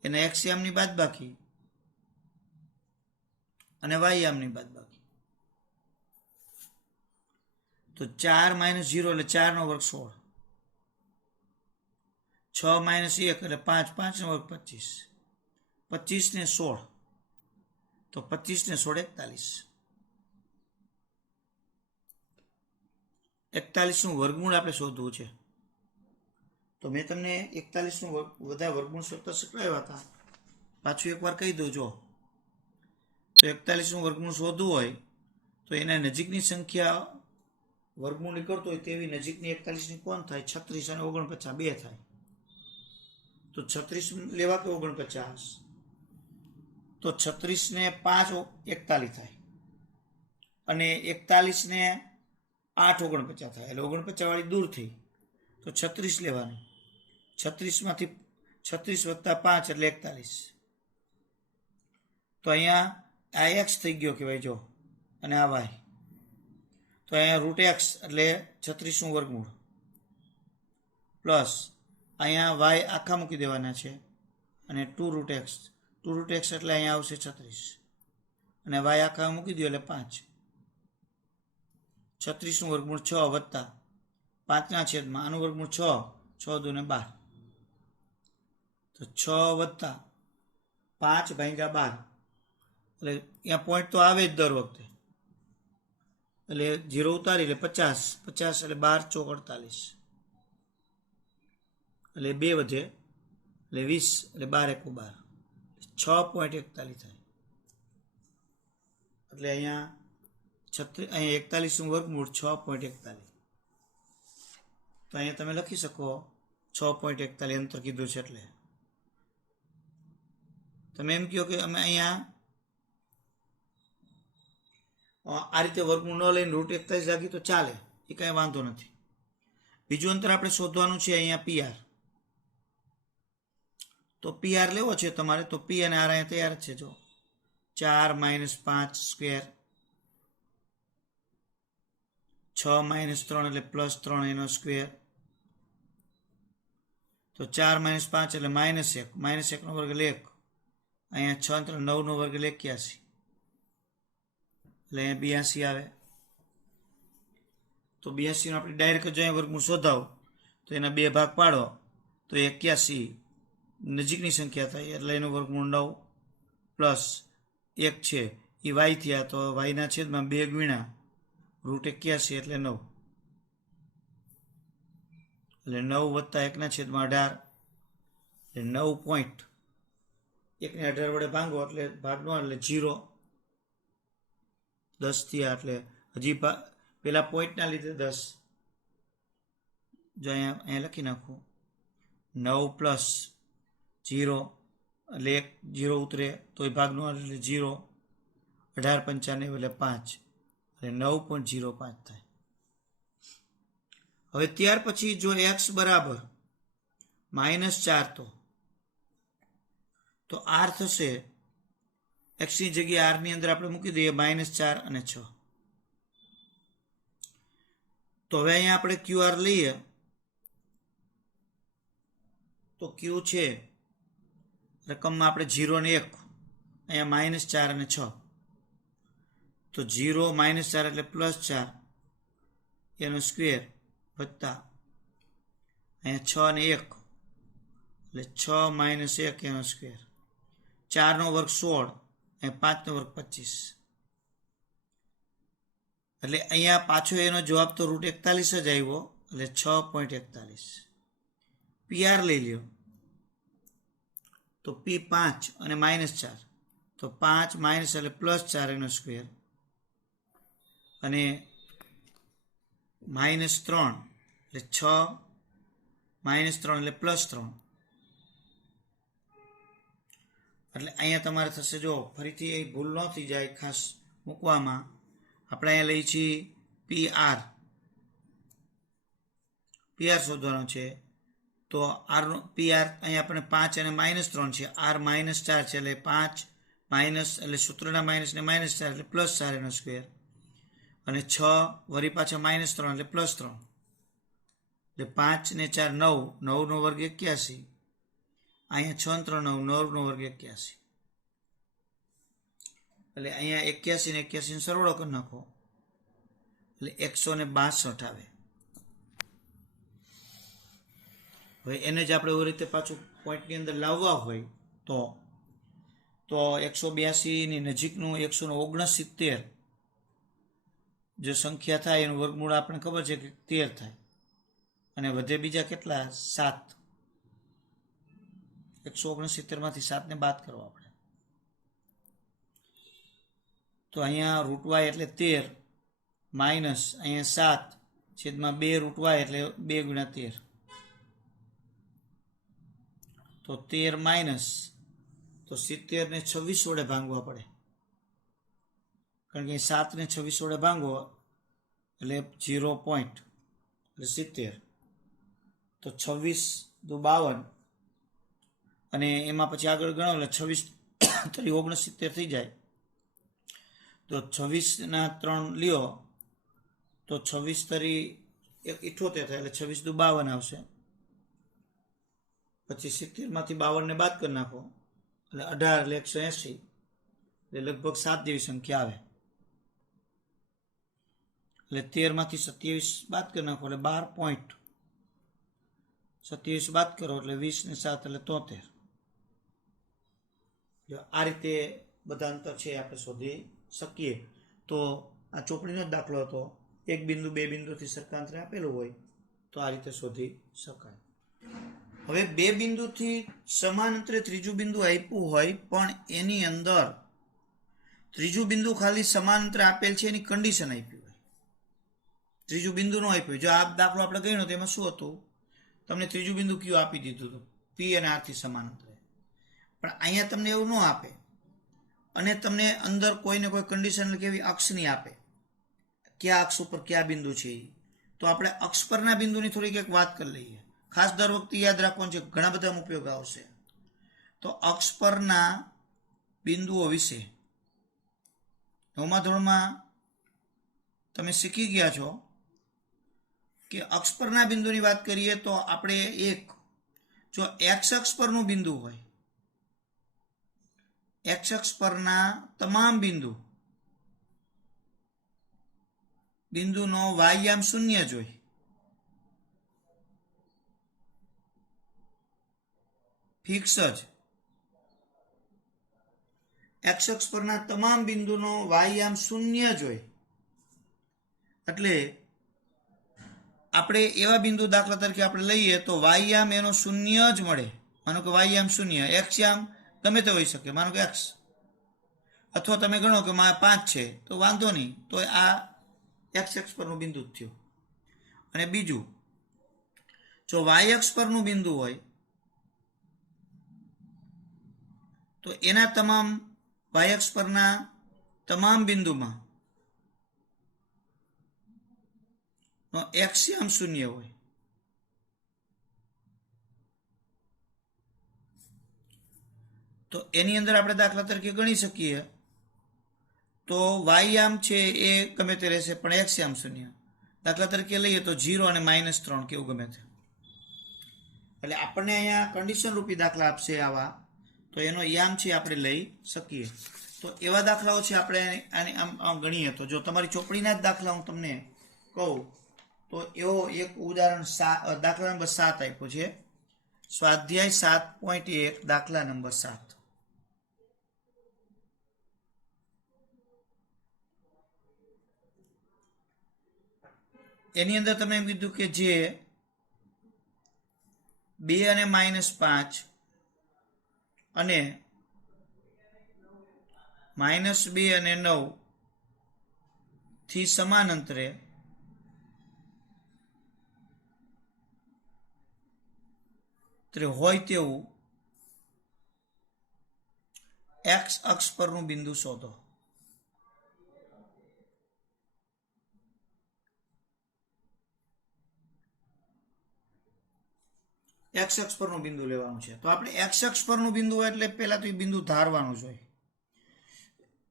એને x યામની બાદબાકી અને y યામની બાદબાકી. તો 4 - 0 એટલે 4 નો વર્ગ 16. 6 - 1 એટલે 5, 5 નો વર્ગ 25. 25 ને 16, તો 25 ને 16 41. 41 નું વર્ગમૂળ આપણે શોધવું છે. તો મેં તમને 41 નું બધા વર્ગમૂળ શોધતા શીખવાડ્યા હતા. પાછું એકવાર કહી દઉં. જો તો 41 નું વર્ગમૂળ શોધવું હોય તો એના નજીકની સંખ્યા વર્ગમૂળ નીકળતો હોય તેવી નજીકની 41 ની કોણ થાય? 36 અને 49 બે થાય. તો 36 લેવા કે 49? તો 36 ને 5 41 થાય, અને 41 ને 8 49 થાય. એટલે 49 વાળી દૂર થઈ, તો 36 લેવાની. 36 માંથી 36 + 5 એટલે 41. તો અહીંયા આ x થઈ ગયો કહેવાય. જો અને આ y. તો અહીંયા √x એટલે 36 નું વર્ગમૂળ, પ્લસ અહીંયા y આખા મૂકી દેવાના છે, અને 2√x. 2√x એટલે અહીંયા આવશે 36, અને y આખા મૂકી દો એટલે 5. 36 નું વર્ગમૂળ 6 વત્તા 5 ના છેદમાં આનું વર્ગમૂળ 6, 6 દુ ને 12. તો 6 વત્તા 5 ભાગ્યા 12, એટલે અહીંયા પોઈન્ટ તો આવે જ દર વખતે. એટલે 0 ઉતારી એટલે 50, 50 એટલે 12 ચોક 48, એટલે 2 વધે એટલે 20, એટલે 12 × 12, 6.41 થાય. એટલે અહીંયા 41 નું વર્ગમૂળ 6.41. તો અહીંયા તમે લખી શકો 6.41 અંતર કીધું છે. એટલે તમે એમ કહો કે અમે અહીંયા આ રીતે વર્ગમૂળ ન લઈને √41 રાખી તો ચાલે, એ કાંઈ વાંધો નથી. બીજું અંતર આપણે શોધવાનું છે અહીંયા PR. તો PR લેવો છે તમારે, તો P અને R અહીંયા તૈયાર છે. જો 4 - 5 સ્ક્વેર, 6 - 3 એટલે +3 એનો સ્ક્વેર. તો 4 - 5 એટલે -1, -1 નો વર્ગ એટલે 1. અહીંયા 6 × 9 નો વર્ગ એટલે 81, એટલે અહીંયા 82 આવે. તો 82 નો આપણે ડાયરેક્ટ જો અહીંયા વર્ગમૂળ શોધાવો તો એના બે ભાગ પાડો તો 81 નજીકની સંખ્યા થાય, એટલે એનું વર્ગમૂળ 9 પ્લસ 1 છે એ y થયા, તો y ના છેદમાં 2 ગુણ્યા √81 એટલે 9, એટલે 9 વત્તા 1 ના છેદમાં 18, એટલે 9 પોઈન્ટ. 1 ને 18 વડે ભાંગો એટલે ભાગનો એટલે 0, 10 થયા, એટલે હજી પેલા પોઈન્ટના લીધે 10. જો અહીંયા લખી નાખું 9 + 0 એટલે 1 0 ઉતરે તોય ભાગનો એટલે 0, 18 95 એટલે 5 એટલે 9.05 થાય. હવે ત્યાર પછી જો x બરાબર -4 તો r થશે x ની જગ્યાએ r ની અંદર આપણે મૂકી દઈએ -4 અને 6. તો હવે અહીંયા આપણે QR લઈએ તો Q છે રકમમાં આપણે 0 ને 1, અહીંયા -4 અને 6. તો 0 -4 એટલે +4 એનો સ્ક્વેર વત્તા અહીંયા 6 ને 1 એટલે 6 - 1 એનો સ્ક્વેર. 4 નો વર્ગ 16 અને 5 નો વર્ગ 25. એટલે અહીંયા પાછો એનો જવાબ તો √41 જ આવ્યો એટલે 6.41. PR લઈ લ્યો તો P 5 અને -4 તો 5 માઇનસ એટલે +4 એનો સ્ક્વેર અને -3 એટલે 6 -3 એટલે +3. એટલે અહીંયા તમારે થશે, જો ફરીથી એ ભૂલ ન થઈ જાય ખાસ મૂકવામાં, આપણે અહીંયા લઈએ છીએ PR શોધવાનો છે. તો આરનો PR અહીંયા આપણે 5 અને -3 છે, R -4 છે એટલે 5 માઇનસ એટલે સૂત્રના માઇનસ ને -4 એટલે +4 એનો સ્ક્વેર અને 6 વળી પાછા -3 એટલે +3 એટલે 5 ને 4 9, 9 નો વર્ગ 81, અહીંયા 6 3 9, 9 નો વર્ગ 81 એટલે અહીંયા 81 ને 81 સરવાળો કરી નાખો એટલે 162 આવે. હવે એને જ આપણે એવી રીતે પાછું પોઈન્ટની અંદર લાવવા હોય તો 182 ની નજીકનું 169 જો સંખ્યા થાય એનું વર્ગમૂળ આપણે ખબર છે કે 13 થાય અને વધે બીજા કેટલા 7. 169 માંથી 7 ને બાદ કરવા આપણે તો અહીંયા √y એટલે 13 માઇનસ અહીંયા 7/2 √y એટલે 2 × 13 તો 13 માઇનસ તો 70 ને 26 વડે ભાંગવા પડે કારણ કે 7 ને 26 વડે ભાંગો એટલે 0 પોઈન્ટ એટલે 70 તો 26 × 52 અને એમાં પછી આગળ ગણો એટલે 26 તરી 69 થઈ જાય. તો 26 ના 3 લ્યો તો 26 તરી 78 થાય એટલે 26 × 52 આવશે. પછી 70 માંથી 52 ને બાદ કરી નાખો એટલે 18 એટલે 180 એટલે લગભગ 7 જેવી સંખ્યા આવે. એટલે 13 માંથી 27 બાદ કરી નાખો એટલે 12 પોઈન્ટ. 27 બાદ કરો એટલે 20 ને 7 એટલે 73. આ રીતે બધા અંતર છે આપણે શોધી શકીએ. તો આ ચોપડીનો જ દાખલો હતો, 1 બિંદુ 2 બિંદુથી સરખા અંતરે આપેલું હોય તો આ રીતે શોધી શકાય. હવે 2 બિંદુથી સમાન અંતરે ત્રીજું બિંદુ આપ્યું હોય પણ એની અંદર ત્રીજું બિંદુ ખાલી સમાન અંતરે આપેલ છે એની કન્ડિશન આપી હોય, ત્રીજું બિંદુ ન આપ્યું. જો આ દાખલો આપણે ગણ્યો તો એમાં શું હતું, તમને ત્રીજું બિંદુ કયું આપી દીધું હતું P અને R થી સમાન અંતરે, પણ અહીંયા તમને એવું ન આપે અને તમને અંદર કોઈને કોઈ કન્ડિશન કેવી અક્ષ નહીં આપે, કયા અક્ષ ઉપર કયા બિંદુ છે. તો આપણે અક્ષ પરના બિંદુની થોડીક એક વાત કરી લઈએ. ખાસ દર વખતે યાદ રાખવાનું છે, ઘણા બધા ઉપયોગ આવશે. તો અક્ષ પરના બિંદુઓ વિશે 9મા ધોરણમાં તમે શીખી ગયા છો કે અક્ષ પરના બિંદુની વાત કરીએ તો આપણે જો એક્સ અક્ષ પરનું બિંદુ હોય, એક્સ અક્ષ પરના તમામ બિંદુનો વાયયામ 0 જોઈ, ફિક્સ જ એક્સ અક્ષ પરના તમામ બિંદુનો વાયયામ 0 જોઈ એટલે આપણે એવા બિંદુ દાખલા તરીકે આપણે લઈએ તો વાયયામ એનો 0 જ મળે. માનો કે વાયયામ 0, એક્સયામ ગમે તે હોઈ શકે, માનો કે એક્સ, અથવા તમે ગણો કે 5 છે તો વાંધો નહીં, તો આ એક્સ અક્ષ પરનું બિંદુ જ થયું. અને બીજું, જો વાય અક્ષ પરનું બિંદુ હોય તો એના તમામ y અક્ષ પરના તમામ બિંદુમાં એક્સ્યામ શૂન્ય હોય. તો એની અંદર આપણે દાખલા તરીકે ગણી શકીએ તો વાયયામ છે એ ગમે તે રહેશે પણ એક્સ્યામ શૂન્ય. દાખલા તરીકે લઈએ તો 0 અને -3 કેવું ગમે તે. એટલે આપણને અહીંયા કન્ડિશન રૂપી દાખલા આપશે આવા, તો એનો યામ છે આપણે લઈ શકીએ. તો એવા દાખલાઓ છે આપણે આમ ગણીએ. તો જો તમારી ચોપડીના જ દાખલા હું તમને કહું તો એવો એક ઉદાહરણ દાખલા નંબર 7 આપ્યો છે. સ્વાધ્યાય 7.1 દાખલા નંબર 7. એની અંદર તમે એમ કીધું કે જે 2 અને -5 અને -2 અને 9 થી સમાન અંતરે હોય તેવું એક્સ અક્ષ પરનું બિંદુ શોધો. એક્સ અક્ષ પરનું બિંદુ લેવાનું છે. તો આપણે એક્સ અક્ષ પરનું બિંદુ એટલે પહેલા તો એ બિંદુ ધારવાનું જોઈએ.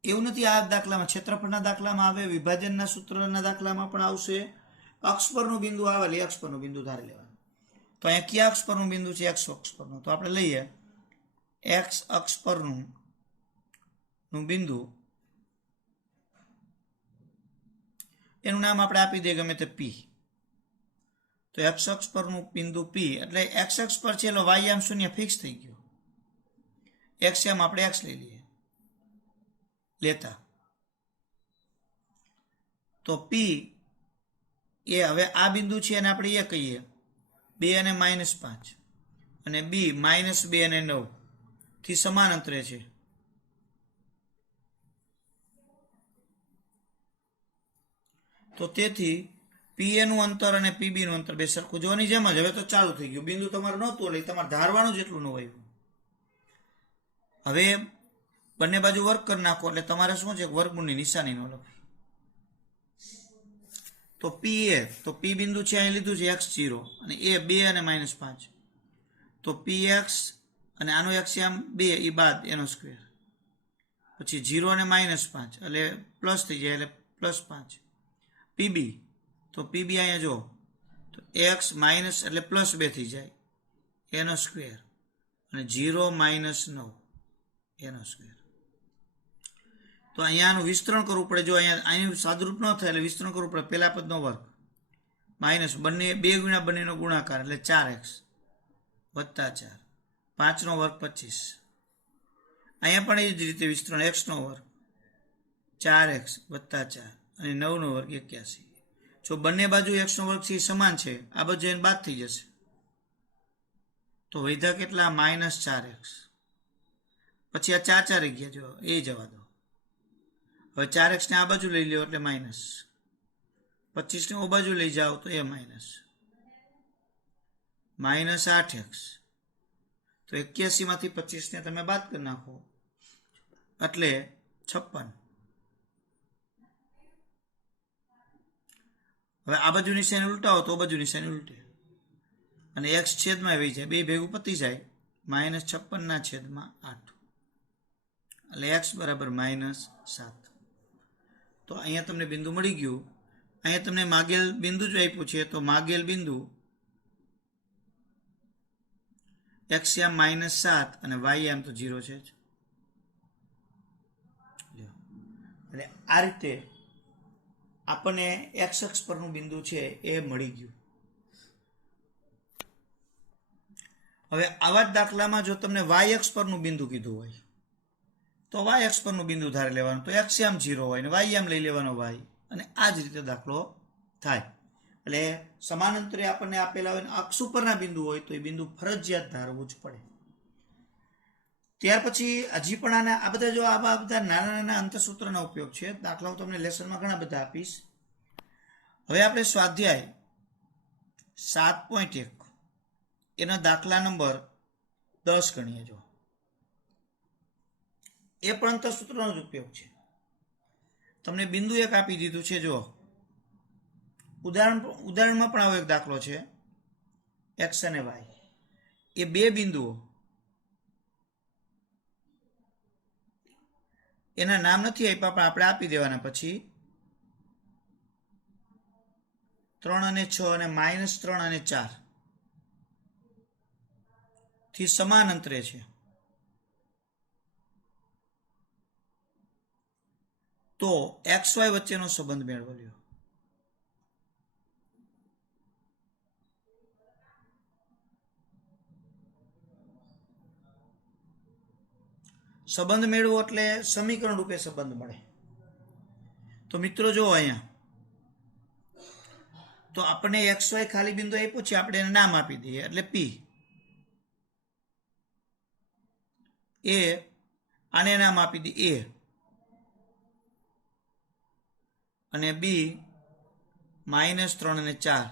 એવું નથી આ દાખલામાં, ક્ષેત્રફળના દાખલામાં આવે, વિભાજનના સૂત્રના દાખલામાં પણ આવશે. અક્ષ પરનું બિંદુ આવે એટલે અક્ષ પરનું બિંદુ ધારી લેવાનું. તો અહીંયા કયા અક્ષ પરનું બિંદુ છે? એક્સ અક્ષ પરનું. તો આપણે લઈએ એક્સ અક્ષ પરનું બિંદુ, એનું નામ આપણે આપી દઈએ ગમે તે પી. તો એક્સ અક્ષ પરનું બિંદુ પી એટલે એક્સ અક્ષ પર છે એટલે વાયયામ શૂન્ય ફિક્સ થઈ ગયો. એક્સયામ આપણે એક્સ લઈ લઈએ લેતા. તો પી એ હવે આ બિંદુ છે અને આપણે એ કહીએ 2 અને -5 અને બી -2 અને 9 થી સમાન અંતરે છે. તો તેથી પીએ નું અંતર અને પીબી નું અંતર બે સરખું જોવાની જેમ જ. હવે તો ચાલુ થઈ ગયું. બિંદુ તમારે નહોતું એટલે તમારે ધારવાનું જેટલું ન હોય. હવે બંને બાજુ વર્ક કરી નાખો એટલે તમારે શું છે? વર્ગમૂળની નિશાની ન લખાય. તો પી એ, તો પી બિંદુ છે અહીં લીધું છે x0 અને એ 2 અને -5. તો પી એક્સ અને આનો એક્સયામ 2 એ બાદ એનો સ્ક્વેર, પછી 0 અને -5 એટલે પ્લસ થઈ જાય એટલે +5. પીબી, તો પીબી અહીંયા જો તો એક્સ માઇનસ એટલે +2 થઈ જાય એનો સ્ક્વેર અને 0 - 9 એનો સ્ક્વેર. તો અહીંયાનું વિસ્તરણ કરવું પડે. જો અહીંયા અહીં સાદુરૂપ ન થાય એટલે વિસ્તરણ કરવું પડે. પહેલા પદનો વર્ગ માઇનસ બંને 2 ગુણ્યા બંનેનો ગુણાકાર એટલે 4x વત્તા 4, 5 નો વર્ગ 25. અહીંયા પણ એ જ રીતે વિસ્તરણ x નો વર્ગ 4x વત્તા 4 અને 9 નો વર્ગ 81. જો બંને બાજુ x નો વર્ગ થી સમાન છે, આ બધું એને બાદ થઈ જશે. તો વધ્યા કેટલા? -4x. પછી આ 4 4 ગયા, જો એ જવા દો. હવે 4x ને આ બાજુ લઈ લો એટલે માઇનસ, 25 ને ઓ બાજુ લઈ જાઓ તો એ -8x. તો 81 માંથી 25 ને તમે બાદ કરી નાખો એટલે 56. હવે આ બાજુ નિશાની ઉલટાવો તો બાજુ નિશાની ઉલટે અને x છેદમાં આવી જાય, બે ભેગું પતી જાય. -56/8 એટલે x બરાબર -7. તો અહીંયા તમને બિંદુ મળી ગયું. અહીંયા તમને માગેલ બિંદુ જ આપ્યું છે. તો માગેલ બિંદુ એક્સયામ -7 અને વાયયામ તો 0 છે જ. એટલે આ રીતે આપણને એક્સ અક્ષ પરનું બિંદુ છે એ મળી ગયું. હવે આવા જ દાખલામાં જો તમને વાય અક્ષ પરનું બિંદુ કીધું હોય તો વાય અક્ષ પરનું બિંદુ ધારી લેવાનું. તો એક્સયામ 0 હોય ને વાયયામ લઈ લેવાનો વાય, અને આ જ રીતે દાખલો થાય. એટલે સમાનાંતરે આપણને આપેલા હોય અક્ષ ઉપરના બિંદુ હોય તો એ બિંદુ ફરજિયાત ધારવું જ પડે. ત્યાર પછી હજી પણ આ બધા જો આ બધા નાના નાના અંતસૂત્રના ઉપયોગ છે. દાખલાઓ તમને લેસનમાં ઘણા બધા આપીશ. હવે આપણે સ્વાધ્યાય 7.1 એના દાખલા નંબર 10 ગણીએ. જો એ પણ અંતરસૂત્રનો જ ઉપયોગ છે. તમને બિંદુ એક આપી દીધું છે. જો ઉદાહરણમાં પણ આવો એક દાખલો છે, એક્સ અને વાય. એ બે બિંદુઓ, એના નામ નથી આપ્યા પણ આપણે આપી દેવાના. પછી 3 અને 6 અને -3 અને 4 થી સમાન અંતરે છે. તો XY વચ્ચેનો સંબંધ મેળવો લ્યો. સંબંધ મેળવો એટલે સમીકરણ રૂપે સંબંધ મળે. તો મિત્રો જો અહીંયા તો આપણે XY ખાલી બિંદુ આપ્યું છે, આપણે એને નામ આપી દઈએ એટલે P. એ આને નામ આપી દઈએ A અને B -3 અને 4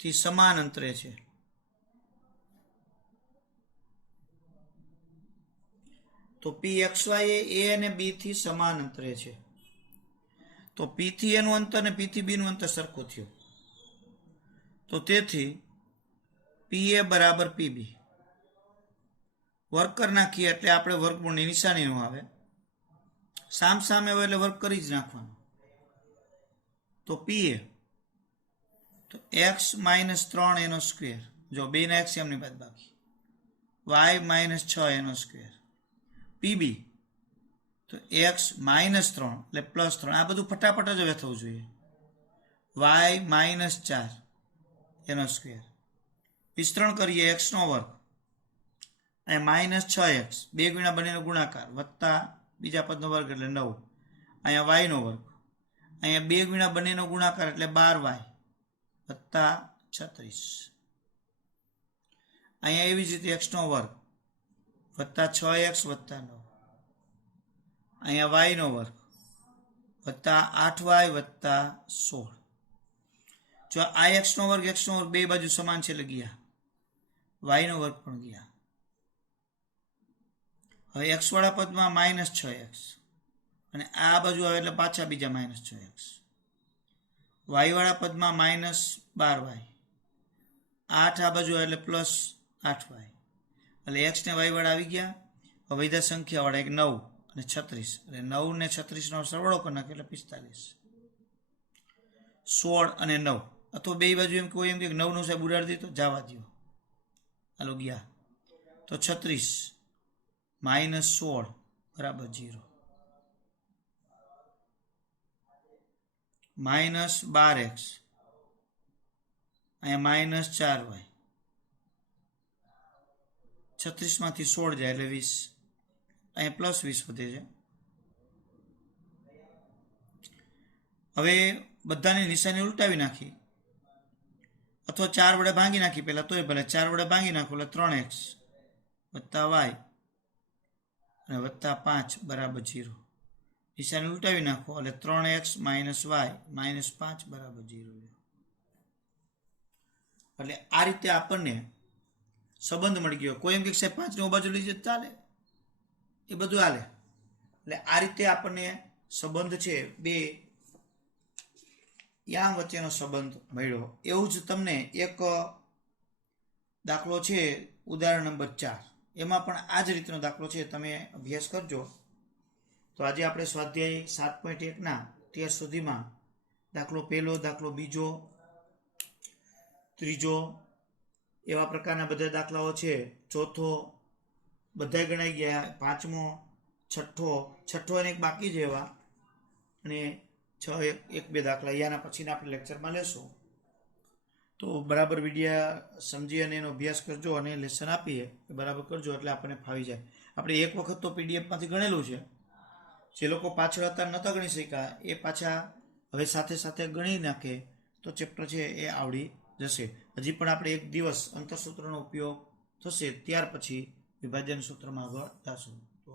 થી સમાન અંતરે છે. તો PXY એ A અને B થી સમાન અંતરે છે. તો P થી A નું અંતર અને P થી B નું અંતર સરખું થયું. તો તેથી PA બરાબર PB. વર્ગ કરી નાખીએ એટલે આપણે વર્ગમૂળની નિશાની નો આવે. સામે હોય એટલે વર્ગ કરી જ નાખવાનો. તો PA તો x -3 એનો સ્ક્વેર, જો 2 ના x એમની બાદ બાકી, y -6 એનો સ્ક્વેર. PB તો x -3 એટલે +3. આ બધું ફટાફટ જ હવે થવું જોઈએ. y -4 એનો સ્ક્વેર. વિસ્તરણ કરીએ x નો વર્ગ અહીંયા -6x, 2 ગુણ્યા બંનેનો ગુણાકાર વત્તા બીજા પદનો વર્ગ એટલે 9. અહીંયા y નો વર્ગ, અહીંયા 2 ગુણ્યા બંનેનો ગુણાકાર એટલે 12y વત્તા 36. અહીંયા એવી જ રીતે x નો વર્ગ વત્તા 6x વત્તા 9. અહીંયા y નો વર્ગ વત્તા 8y વત્તા 16. જો આ x નો વર્ગ બે બાજુ સમાન છે એટલે ગયા, y નો વર્ગ પણ ગયા. હવે x વાળા પદમાં -6x અને આ બાજુ આવે એટલે પાછા બીજા -6x. y વાળા પદમાં -12y, 8 આ બાજુ આવે એટલે +8y. એટલે x ને y વાળા આવી ગયા. હવે બધા સંખ્યા વાળા એક 9 અને 36, એટલે 9 ને 36 નો સરવાળો કરી નાખે એટલે 45. 16 અને 9, અથવા બે બાજુ એમ કોઈ એમ કે 9 નો સાહેબ ઉડાડી દીધો, જવા દો, હાલો ગયા. તો 36 -16 બરાબર 0. -12x અહીંયા -4y, 36 માંથી 16 જાય એટલે 20, અહીંયા +20 વધે છે. હવે બધાની નિશાની ઉલટાવી નાખી અથવા 4 વડે ભાંગી નાખી પહેલા, તોય ભલે 4 વડે ભાંગી નાખો એટલે 3x વત્તા y અને વત્તા 5 બરાબર 0. નિશાની ઉલટાવી નાખો એટલે 3x - y -5 બરાબર 0. એટલે આ રીતે આપણને સંબંધ મળી ગયો. કોઈ એમ કે 5 ની બાજુ લઈ જાય ચાલે, એ બધું હાલે. એટલે આ રીતે આપણને સંબંધ છે બે યામ વચ્ચેનો સંબંધ મળ્યો. એવું જ તમને એક દાખલો છે ઉદાહરણ નંબર 4, એમાં પણ આ જ રીતનો દાખલો છે, તમે અભ્યાસ કરજો. તો આજે આપણે સ્વાધ્યાય 7.1 ના અત્યાર સુધીમાં દાખલો પહેલો, દાખલો બીજો, ત્રીજો એવા પ્રકારના બધા દાખલાઓ છે. ચોથો બધા ગણાઈ ગયા, પાંચમો, છઠ્ઠો અને એક બાકી છે એવા, અને 1-2 દાખલા યાના પછીના આપણે લેક્ચરમાં લેશું. તો બરાબર વિડીયા સમજી અને એનો અભ્યાસ કરજો અને લેસન આપીએ બરાબર કરજો એટલે આપણને ફાવી જાય. આપણે એક વખત તો પીડીએફમાંથી ગણેલું છે. જે લોકો પાછળ હતા નહોતા ગણી શક્યા એ પાછા હવે સાથે સાથે ગણી નાખે તો ચેપ્ટર છે એ આવડી જશે. હજી પણ આપણે એક દિવસ અંતરસૂત્રનો ઉપયોગ થશે, ત્યાર પછી વિભાજન સૂત્રમાં આગળ જશું. તો